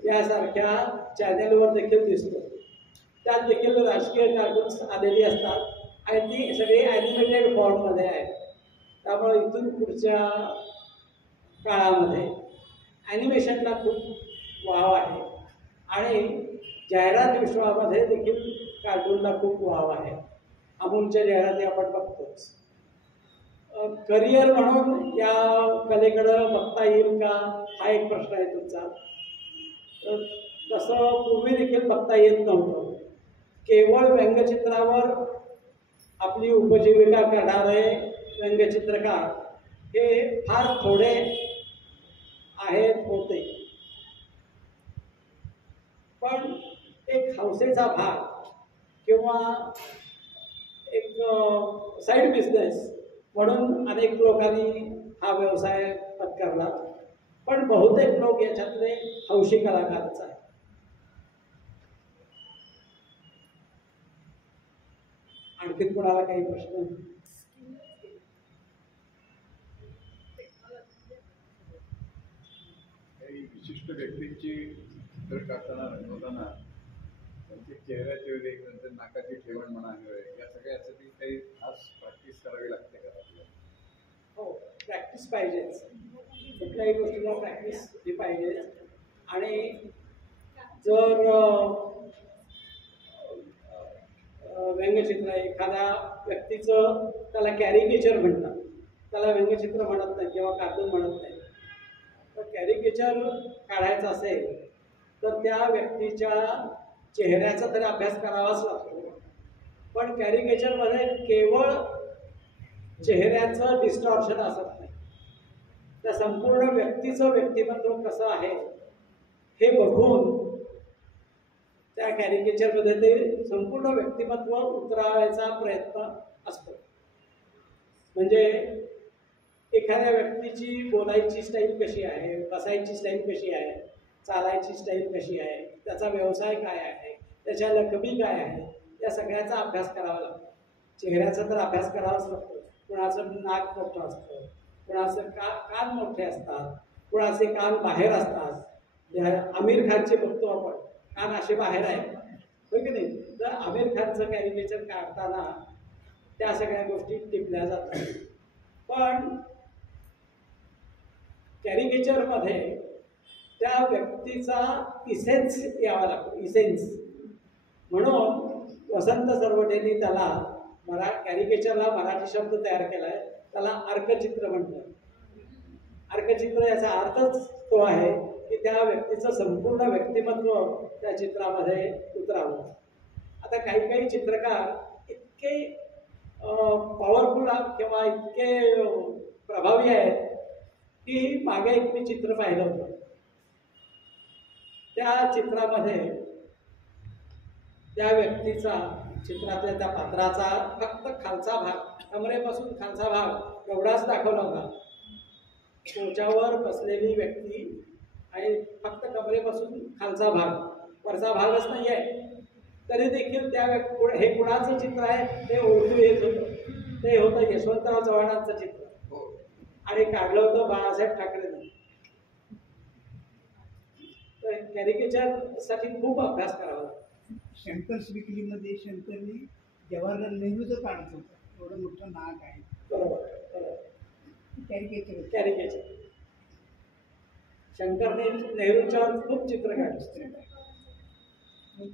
यासारख्या चॅनेलवर देखील दिसतो. त्यात देखील राजकीय कार्टून्स आलेली असतात आणि ती सगळी ॲनिमेटेड फॉर्ममध्ये आहेत. त्यामुळे इथून पुढच्या काळामध्ये ॲनिमेशनला खूप वाव आहे आणि जाहिरात विश्वामध्ये देखील कार्टूनला खूप वाव आहे. अमूलच्या जाहिराती आपण बघतोच. करिअर म्हणून या कलेकडं बघता येईल का हा एक प्रश्न आहे तुमचा. तसं पूर्वी देखील बघता येत नव्हतं. केवळ व्यंगचित्रावर आपली उपजीविका करणारे व्यंगचित्रकार हे फार थोडे आहेत होते. पण एक हौसेचा भाग किंवा एक साईड बिझनेस म्हणून अनेक लोकांनी हा व्यवसाय पत्करला. पण बहुतेक लोक याच्यातले हौशी कलाकारच आहेत. आणखी कोणाला काही प्रश्न? काही विशिष्ट व्यक्तींची चित्र काढताना रंगवताना त्यांचे चेहऱ्याचे वेग, नंतर नाकाची ठेवण म्हणा, या सगळ्यासाठी काही खास प्रॅक्टिस करावी लागते का आपल्याला? हो, प्रॅक्टिस पाहिजेच. कुठल्याही गोष्टीला प्रॅक्टिस ही पाहिजे. आणि जर व्यंगचित्र एखाद्या व्यक्तीचं त्याला कॅरिकेचर म्हणतात, त्याला व्यंगचित्र म्हणत नाही किंवा कार्टून म्हणत नाही. तर कॅरिकेचर काढायचं असेल तर त्या व्यक्तीच्या चेहऱ्याचा तरी अभ्यास करावाच लागतो. पण कॅरिकेचरमध्ये केवळ चेहऱ्याचं डिस्टॉर्शन असत नाही, त्या संपूर्ण व्यक्तीचं व्यक्तिमत्व कसं आहे हे बघून त्या कॅरिकेचरमध्ये ते संपूर्ण व्यक्तिमत्व उतरावायचा प्रयत्न असतो. म्हणजे एखाद्या व्यक्तीची बोलायची स्टाईल कशी आहे, बसायची स्टाईल कशी आहे, चालायची स्टाईल कशी आहे, त्याचा व्यवसाय काय आहे, त्याच्या लकबी काय आहे, या सगळ्याचा अभ्यास करावा लागतो. चेहऱ्याचा तर अभ्यास करावाच लागतो. कुणाचं नाक मोठं असतं, कुणाचं कान मोठे असतात, कुणाचे कान बाहेर असतात. आमिर खानचे बघतो आपण, कान असे बाहेर आहेत, होय की नाही. तर आमिर खानचं कॅरिकेचर काढताना त्या सगळ्या गोष्टी टिपल्या जातात. पण कॅरिकेचरमध्ये त्या व्यक्तीचा इसेन्स यावा लागतो, इसेन्स. म्हणून वसंत सरवटेंनी त्याला कॅरिकेचरला मराठी शब्द तयार केलाय, त्याला अर्कचित्र म्हणतात. अर्कचित्र याचा अर्थच तो आहे की त्या व्यक्तीचं संपूर्ण व्यक्तिमत्व त्या चित्रामध्ये उतरावं. आता काही काही चित्रकार इतके पॉवरफुल किंवा इतके प्रभावी आहेत की मागे एक मी चित्र पाहिलं होतं. त्या चित्रामध्ये त्या व्यक्तीचा, चित्रातल्या त्या पात्राचा फक्त खालचा भाग, कमरेपासून खालचा भाग एवढाच दाखवला होता. त्याच्यावर बसलेली व्यक्ती आणि फक्त कमरेपासून खालचा भाग, वरचा भागच नाही आहे. तरी देखील त्या हे कुणाचं चित्र आहे ते ओळखू येत होतं. ते होतं यशवंतराव चव्हाणांचं चित्र आणि काढलं होतं बाळासाहेब ठाकरेंनी. तर कॅरिकेचरसाठी खूप अभ्यास करावा लागतो. शंकर श्रीकिलीमध्ये शंकरनी जवाहरलाल नेहरूचं काढत होतं, एवढं मोठं नाक आहे. बरोबर बरोबर. कॅरिकेचर शंकरने नेहरूंच्यावर खूप चित्र काढलं.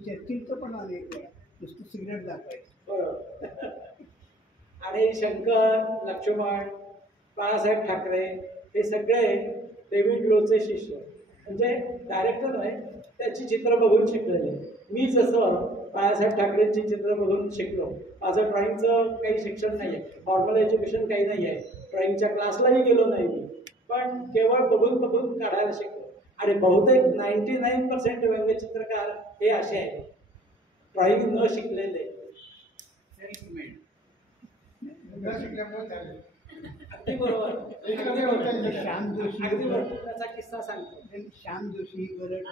चर्चिलचं पण अनेक वेळा नुसतं सिगरेट दाखवायचं. बरोबर. आणि शंकर, लक्ष्मण, बाळासाहेब ठाकरे हे सगळे डेव्हिड लोचे शिष्य, म्हणजे डायरेक्टर आहे त्याची चित्र बघून शिकलेले. मी जसं बाळासाहेब ठाकरेंची चित्र बघून शिकलो. माझं ड्रॉइंगचं काही शिक्षण नाही आहे, फॉर्मल एज्युकेशन काही नाही आहे, ड्रॉइंगच्या क्लासलाही गेलो नाही मी, पण केवळ बघून बघून काढायला शिकलो. आणि बहुतेक 99% व्यंगचित्रकार हे असे आहेत ड्रॉइंग न शिकलेले. अगदी बरोबर, श्याम जोशी, अगदी बरोबर. त्याचा किस्सा सांगतो. श्याम जोशी गरट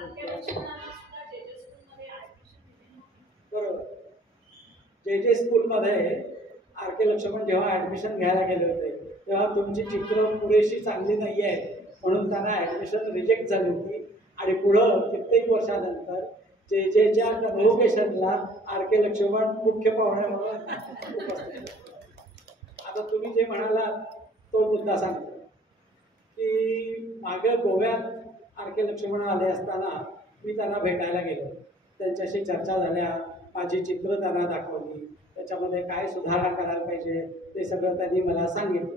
बरोबर. जे स्कूलमध्ये आर के लक्ष्मण जेव्हा ॲडमिशन घ्यायला गेले होते तेव्हा तुमची चित्र पुरेशी चांगली नाही आहे म्हणून त्यांना ॲडमिशन रिजेक्ट झाली होती. आणि पुढं कित्येक वर्षानंतर जेच्या कन्व्होकेशनला आर के लक्ष्मण मुख्य पाहुणे म्हणून उपस्थित. आता तुम्ही जे म्हणाला तो मुद्दा सांगतो की मागे गोव्यात आर के लक्ष्मण आले असताना मी त्यांना भेटायला गेलो. त्यांच्याशी चर्चा झाल्या, माझी चित्र त्यांना दाखवली, त्याच्यामध्ये काय सुधारणा करायला पाहिजे ते सगळं त्यांनी मला सांगितलं.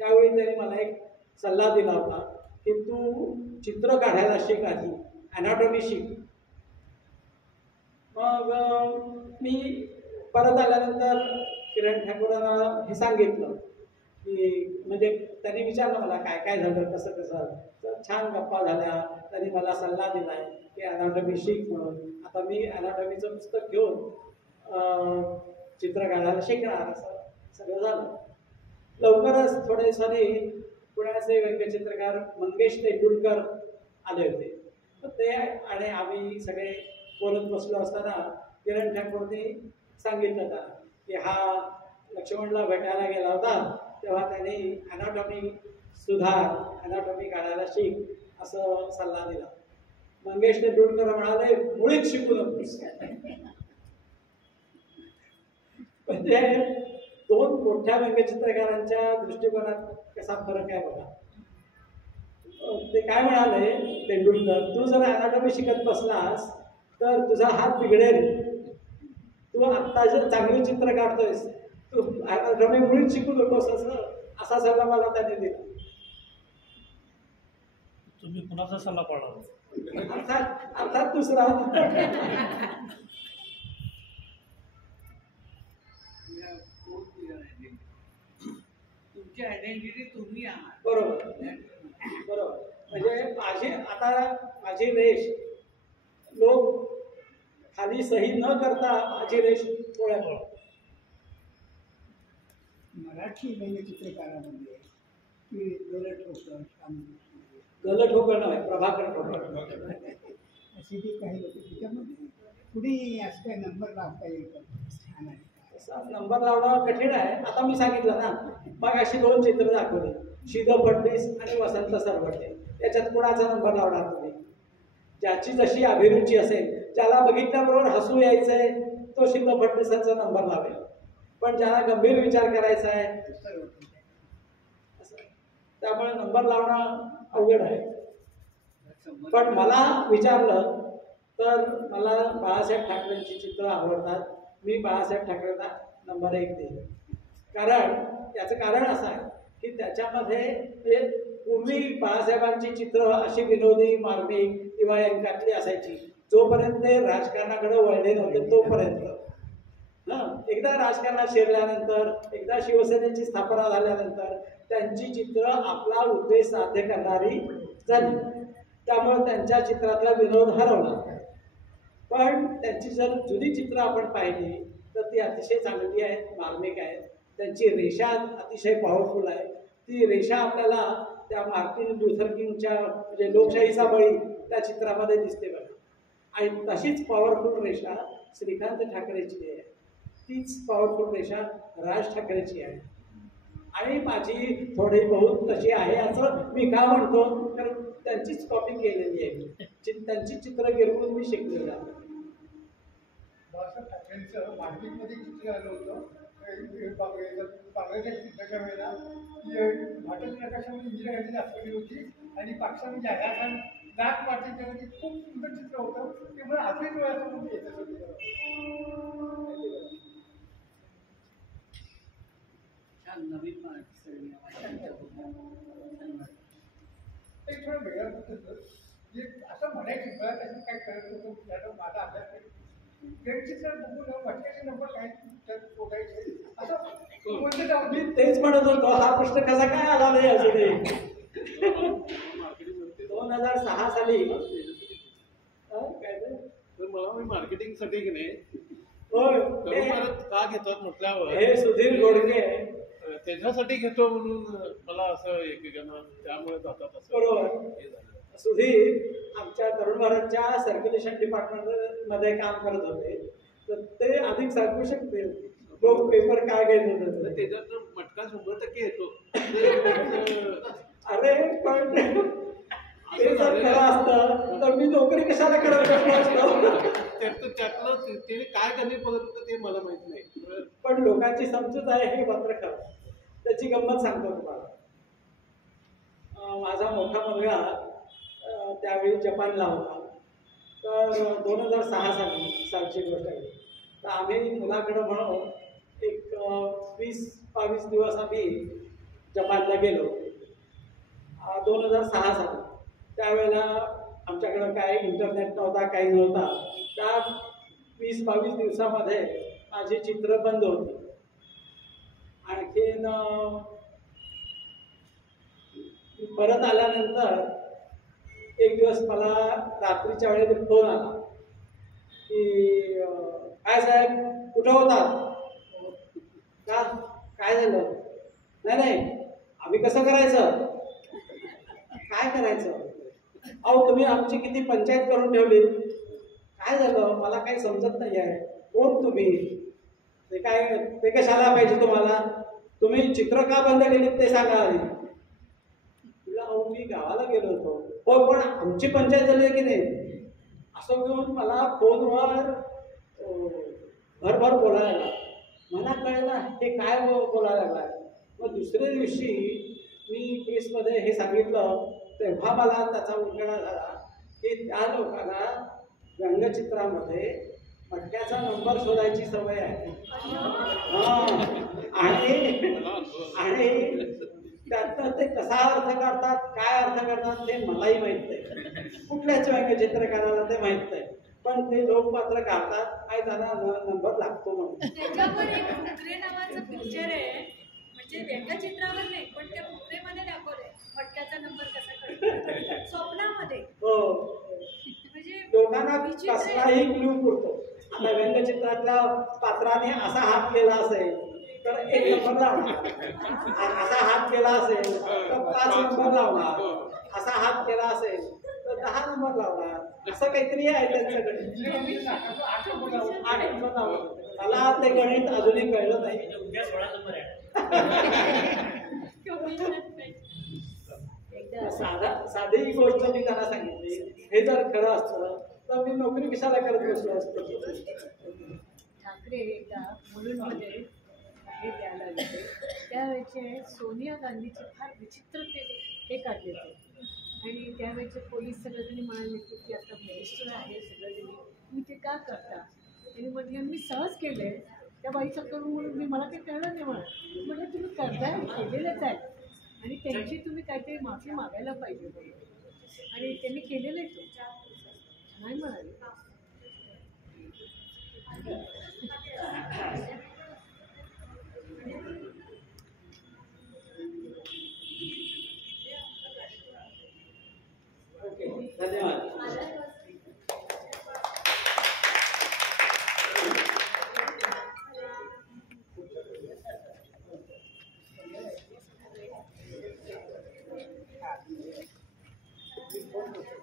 त्यावेळी त्यांनी मला एक सल्ला दिला होता की तू चित्र काढायला शिक, आधी ॲनाटॉमी शिक. मग मी परत आल्यानंतर किरण ठाकूरांना हे सांगितलं की म्हणजे त्यांनी विचारलं मला काय काय झालं, कसं कसं. तर छान गप्पा झाल्या. त्यांनी मला सल्ला दिला आहे की ॲनाटॉमी शिक म्हणून. आता मी ॲनाटॉमीचं पुस्तक घेऊन चित्र काढायला शिकणार, असं सगळं झालं. लवकरच थोडे दिवसांनी पुण्याचे व्यंगचित्रकार मंगेश तेंडुलकर आले होते. तर ते आणि आम्ही सगळे बोलत बसलो असताना किरण ठाकूरने सांगितलं त्यांना की हा लक्ष्मणला भेटायला गेला होता तेव्हा त्यांनी ॲनाटॉमी सुधार, ॲनाटॉमी काढायला शिक असं सल्ला दिला. मंगेश तेंडुलकर म्हणाले मुळीच शिकू नकोस. म्हणजे दोन मोठ्या व्यंगचित्रकारांच्या दृष्टिकोनात कसा फरक आहे बघा. ते काय म्हणाले तेंडुलकर, तू जर ॲनाटॉमी शिकत बसलास तर तुझा हात बिघडेल. तू आत्ता जर चांगली चित्र काढतोयस, तू ॲनाटॉमी मुळीच शिकू नकोस असा सल्ला मला त्याने दिला. तुम्ही कुणाचा सल्ला पाळला? अर्थात दुसरा. तुमची आयडेंटिटी तुम्ही आहात. बरोबर बरोबर. म्हणजे माझी रेष लोक खाली सही न करता माझी रेष ओळखतात. मराठी व्यंगचित्रकारामध्ये की गलट ठोकर, गलट ठोकर नव्हे, प्रभाकर ठोकर अशी जी काही लोक त्याच्यामध्ये पुढे असं काय नंबर लावता येईल का? छान आहे. नंबर लावणं कठीण आहे. आता मी सांगितलं ना, मग अशी 2 चित्र दाखवली, शिद फडणीस आणि वसंत सरवटे. याच्यात कुणाचा नंबर लावणार तुम्ही? ज्याची जशी अभिरुची असेल, ज्याला बघितल्याबरोबर हसू यायचंय तो शिद फडणीसांचा नंबर लावेल, पण ज्याला गंभीर विचार करायचा आहे त्यामुळे नंबर लावणं अवघड आहे. पण मला विचारलं तर मला बाळासाहेब ठाकरेंची चित्र आवडतात. मी बाळासाहेब ठाकरेंना नंबर 1 देईल. याचं कारण असं आहे की त्याच्यामध्ये पूर्वी बाळासाहेबांची चित्र अशी विनोदी, मार्मिक, दिवाळी अंकातली असायची. जोपर्यंत ते राजकारणाकडे वळले नव्हते तोपर्यंत. एकदा राजकारणात शिरल्यानंतर, एकदा शिवसेनेची स्थापना झाल्यानंतर त्यांची चित्र आपला उद्देश साध्य करणारी झाली. त्यामुळे त्यांच्या चित्रातला विनोद हरवला. पण त्यांची जर जुनी चित्र आपण पाहिली तर ती अतिशय चांगली आहेत, मार्मिक आहेत. त्यांची रेषा अतिशय पॉवरफुल आहे. ती रेषा आपल्याला त्या मार्टिन लुथर किंगच्या म्हणजे लोकशाहीचा बळी त्या चित्रामध्ये दिसते बघा. आणि तशीच पॉवरफुल रेषा श्रीकांत ठाकरेची आहे. तीच पॉवरफुल रेषा राज ठाकरेची आहे. आणि माझी थोडी बहुत तशी आहे असं मी का म्हणतो, तर त्यांचीच कॉपी केलेली आहे. त्यांची चित्र गिरवून मी शिकलेलं आहे. बाळासाहेब ठाकरेंचं मार्केटमध्ये चित्र आलं होतं बांगलादेश युद्धाच्या वेळेला. भारताच्या नकाशामध्ये इंदिरा गांधी दाखवली होती आणि पाकिस्तान जाहिरात नाक मारते त्यामध्ये खूप सुंदर चित्र होतं. ते मला आजही डोळ्यासमोर येतं. नवीन एक थोडं वेगळं होतं जे असं म्हणायचं मुळात असं काय करत होतो त्याला माझा अभ्यास चित्र बघून भटक्याचे नंबर काय शोधायचे असं मी तेच म्हणत होतो. हा प्रश्न कसा काय आला नाही अजूनही. 2006 साली मला मार्केटिंगसाठी की नाही होय का घेतात म्हटल्यावर हे सुधीर गोडके त्याच्यासाठी घेतो म्हणून मला असं एकेकांना त्यामुळे जातात असं. बरोबर. सुधीर आमच्या तरुण भारतच्या सर्क्युलेशन डिपार्टमेंट मध्ये काम करत होते, तर ते अधिक सांगू शकतील लोक पेपर काय घेत होते. त्याच्यात मटका 100% येतो. अरे पण ते जर खरं असतं तर मी नोकरी कशाला करत असतो. त्यातलं त्याने काय कमी बघत ते मला माहित नाही. पण लोकांची समजूत आहे हे मात्र खरं. त्याची गंमत सांगतो तुम्हाला. माझा मोठा मुलगा त्यावेळी जपानला होता. तर 2006 सालची गोष्ट आहे. तर आम्ही मुलाकडं म्हणून एक 20-22 दिवस आम्ही जपानला गेलो. 2006 साली. त्यावेळेला आमच्याकडं काय इंटरनेट नव्हता, काही नव्हता. त्या 20-22 दिवसामध्ये माझी चित्र बंद होती. आणखीन परत आल्यानंतर एक दिवस मला रात्रीच्या वेळेला फोन आला की काय साहेब कुठं होता का, काय झालं. नाही आम्ही कसं करायचं, काय करायचं. अहो तुम्ही आमची किती पंचायत करून ठेवली. काय झालं मला काही समजत नाही आहे. कोण तुम्ही, ते कशाला पाहिजे तुम्हाला, तुम्ही चित्र का बंद केली ते सांगा आधी. तुला अहो मी गावाला गेलो होतो. हो पण आमची पंचायत झाली की नाही असं घेऊन मला फोनवर भरभर बोलायला लागला. मला कळलं हे काय बोलायला लागला. मग दुसऱ्या दिवशी मी केसमध्ये हे सांगितलं तेव्हा मला त्याचा उलगडा झाला की त्या लोकांना व्यंगचित्रामध्ये मटक्याचा नंबर शोधायची सवय आहे. आणि त्यातनं ते कसा अर्थ काढतात, काय अर्थ करतात ते मलाही माहित नाही. कुठल्याच व्यंगचित्रकाराला ते माहित नाही, पण ते लोक मात्र काढतात आणि त्यांना नंबर लागतो म्हणून. त्याच्यावर एक फुकरे नावाचं पिक्चर आहे, म्हणजे व्यंगचित्रावर नाही पण त्या फुकरेमध्ये दाखवलंय फटक्याचा नंबर कसा कळतो स्वप्नामध्ये. हो, म्हणजे दोघांना कसलाही क्लू पुरतो. आता व्यंगचित्रातल्या पात्राने असा हात केला असेल तर 1 नंबर लावणार, असा हात केला असेल तर 5 नंबर लावणार, असा हात केला असेल तर 10 नंबर लावणार, असं काहीतरी आहे त्यांच्याकडे. 8 नंबर 8 नंबर लावणार. मला ते गणित अजूनही कळलं नाही. उद्या 16 नंबर आहे. साधी गोष्ट मी त्यांना सांगितली, हे जर खरं असतं तर मी नोकरी कशाला करत बसलो असतो. ठाकरे एकदा मुलुंडमध्ये हे द्यायला गेले, त्यावेळेचे सोनिया गांधीचे फार विचित्र ते काढले होते. आणि त्यावेळेचे पोलीस सगळेजणी म्हणाले की आता मिनिस्टर आहे सगळेजणी, तुम्ही ते का करता? आणि म्हणजे मी सहज केले, त्या बाईचं करून म्हणून मी मला काही कळलं नाही म्हटलं तुम्ही करताय, केलेलंच आहे आणि त्यांची तुम्ही काहीतरी माफी मागायला पाहिजे आणि त्यांनी केलेलं आहे तो नाही म्हणाले. ओके, धन्यवाद. नंबर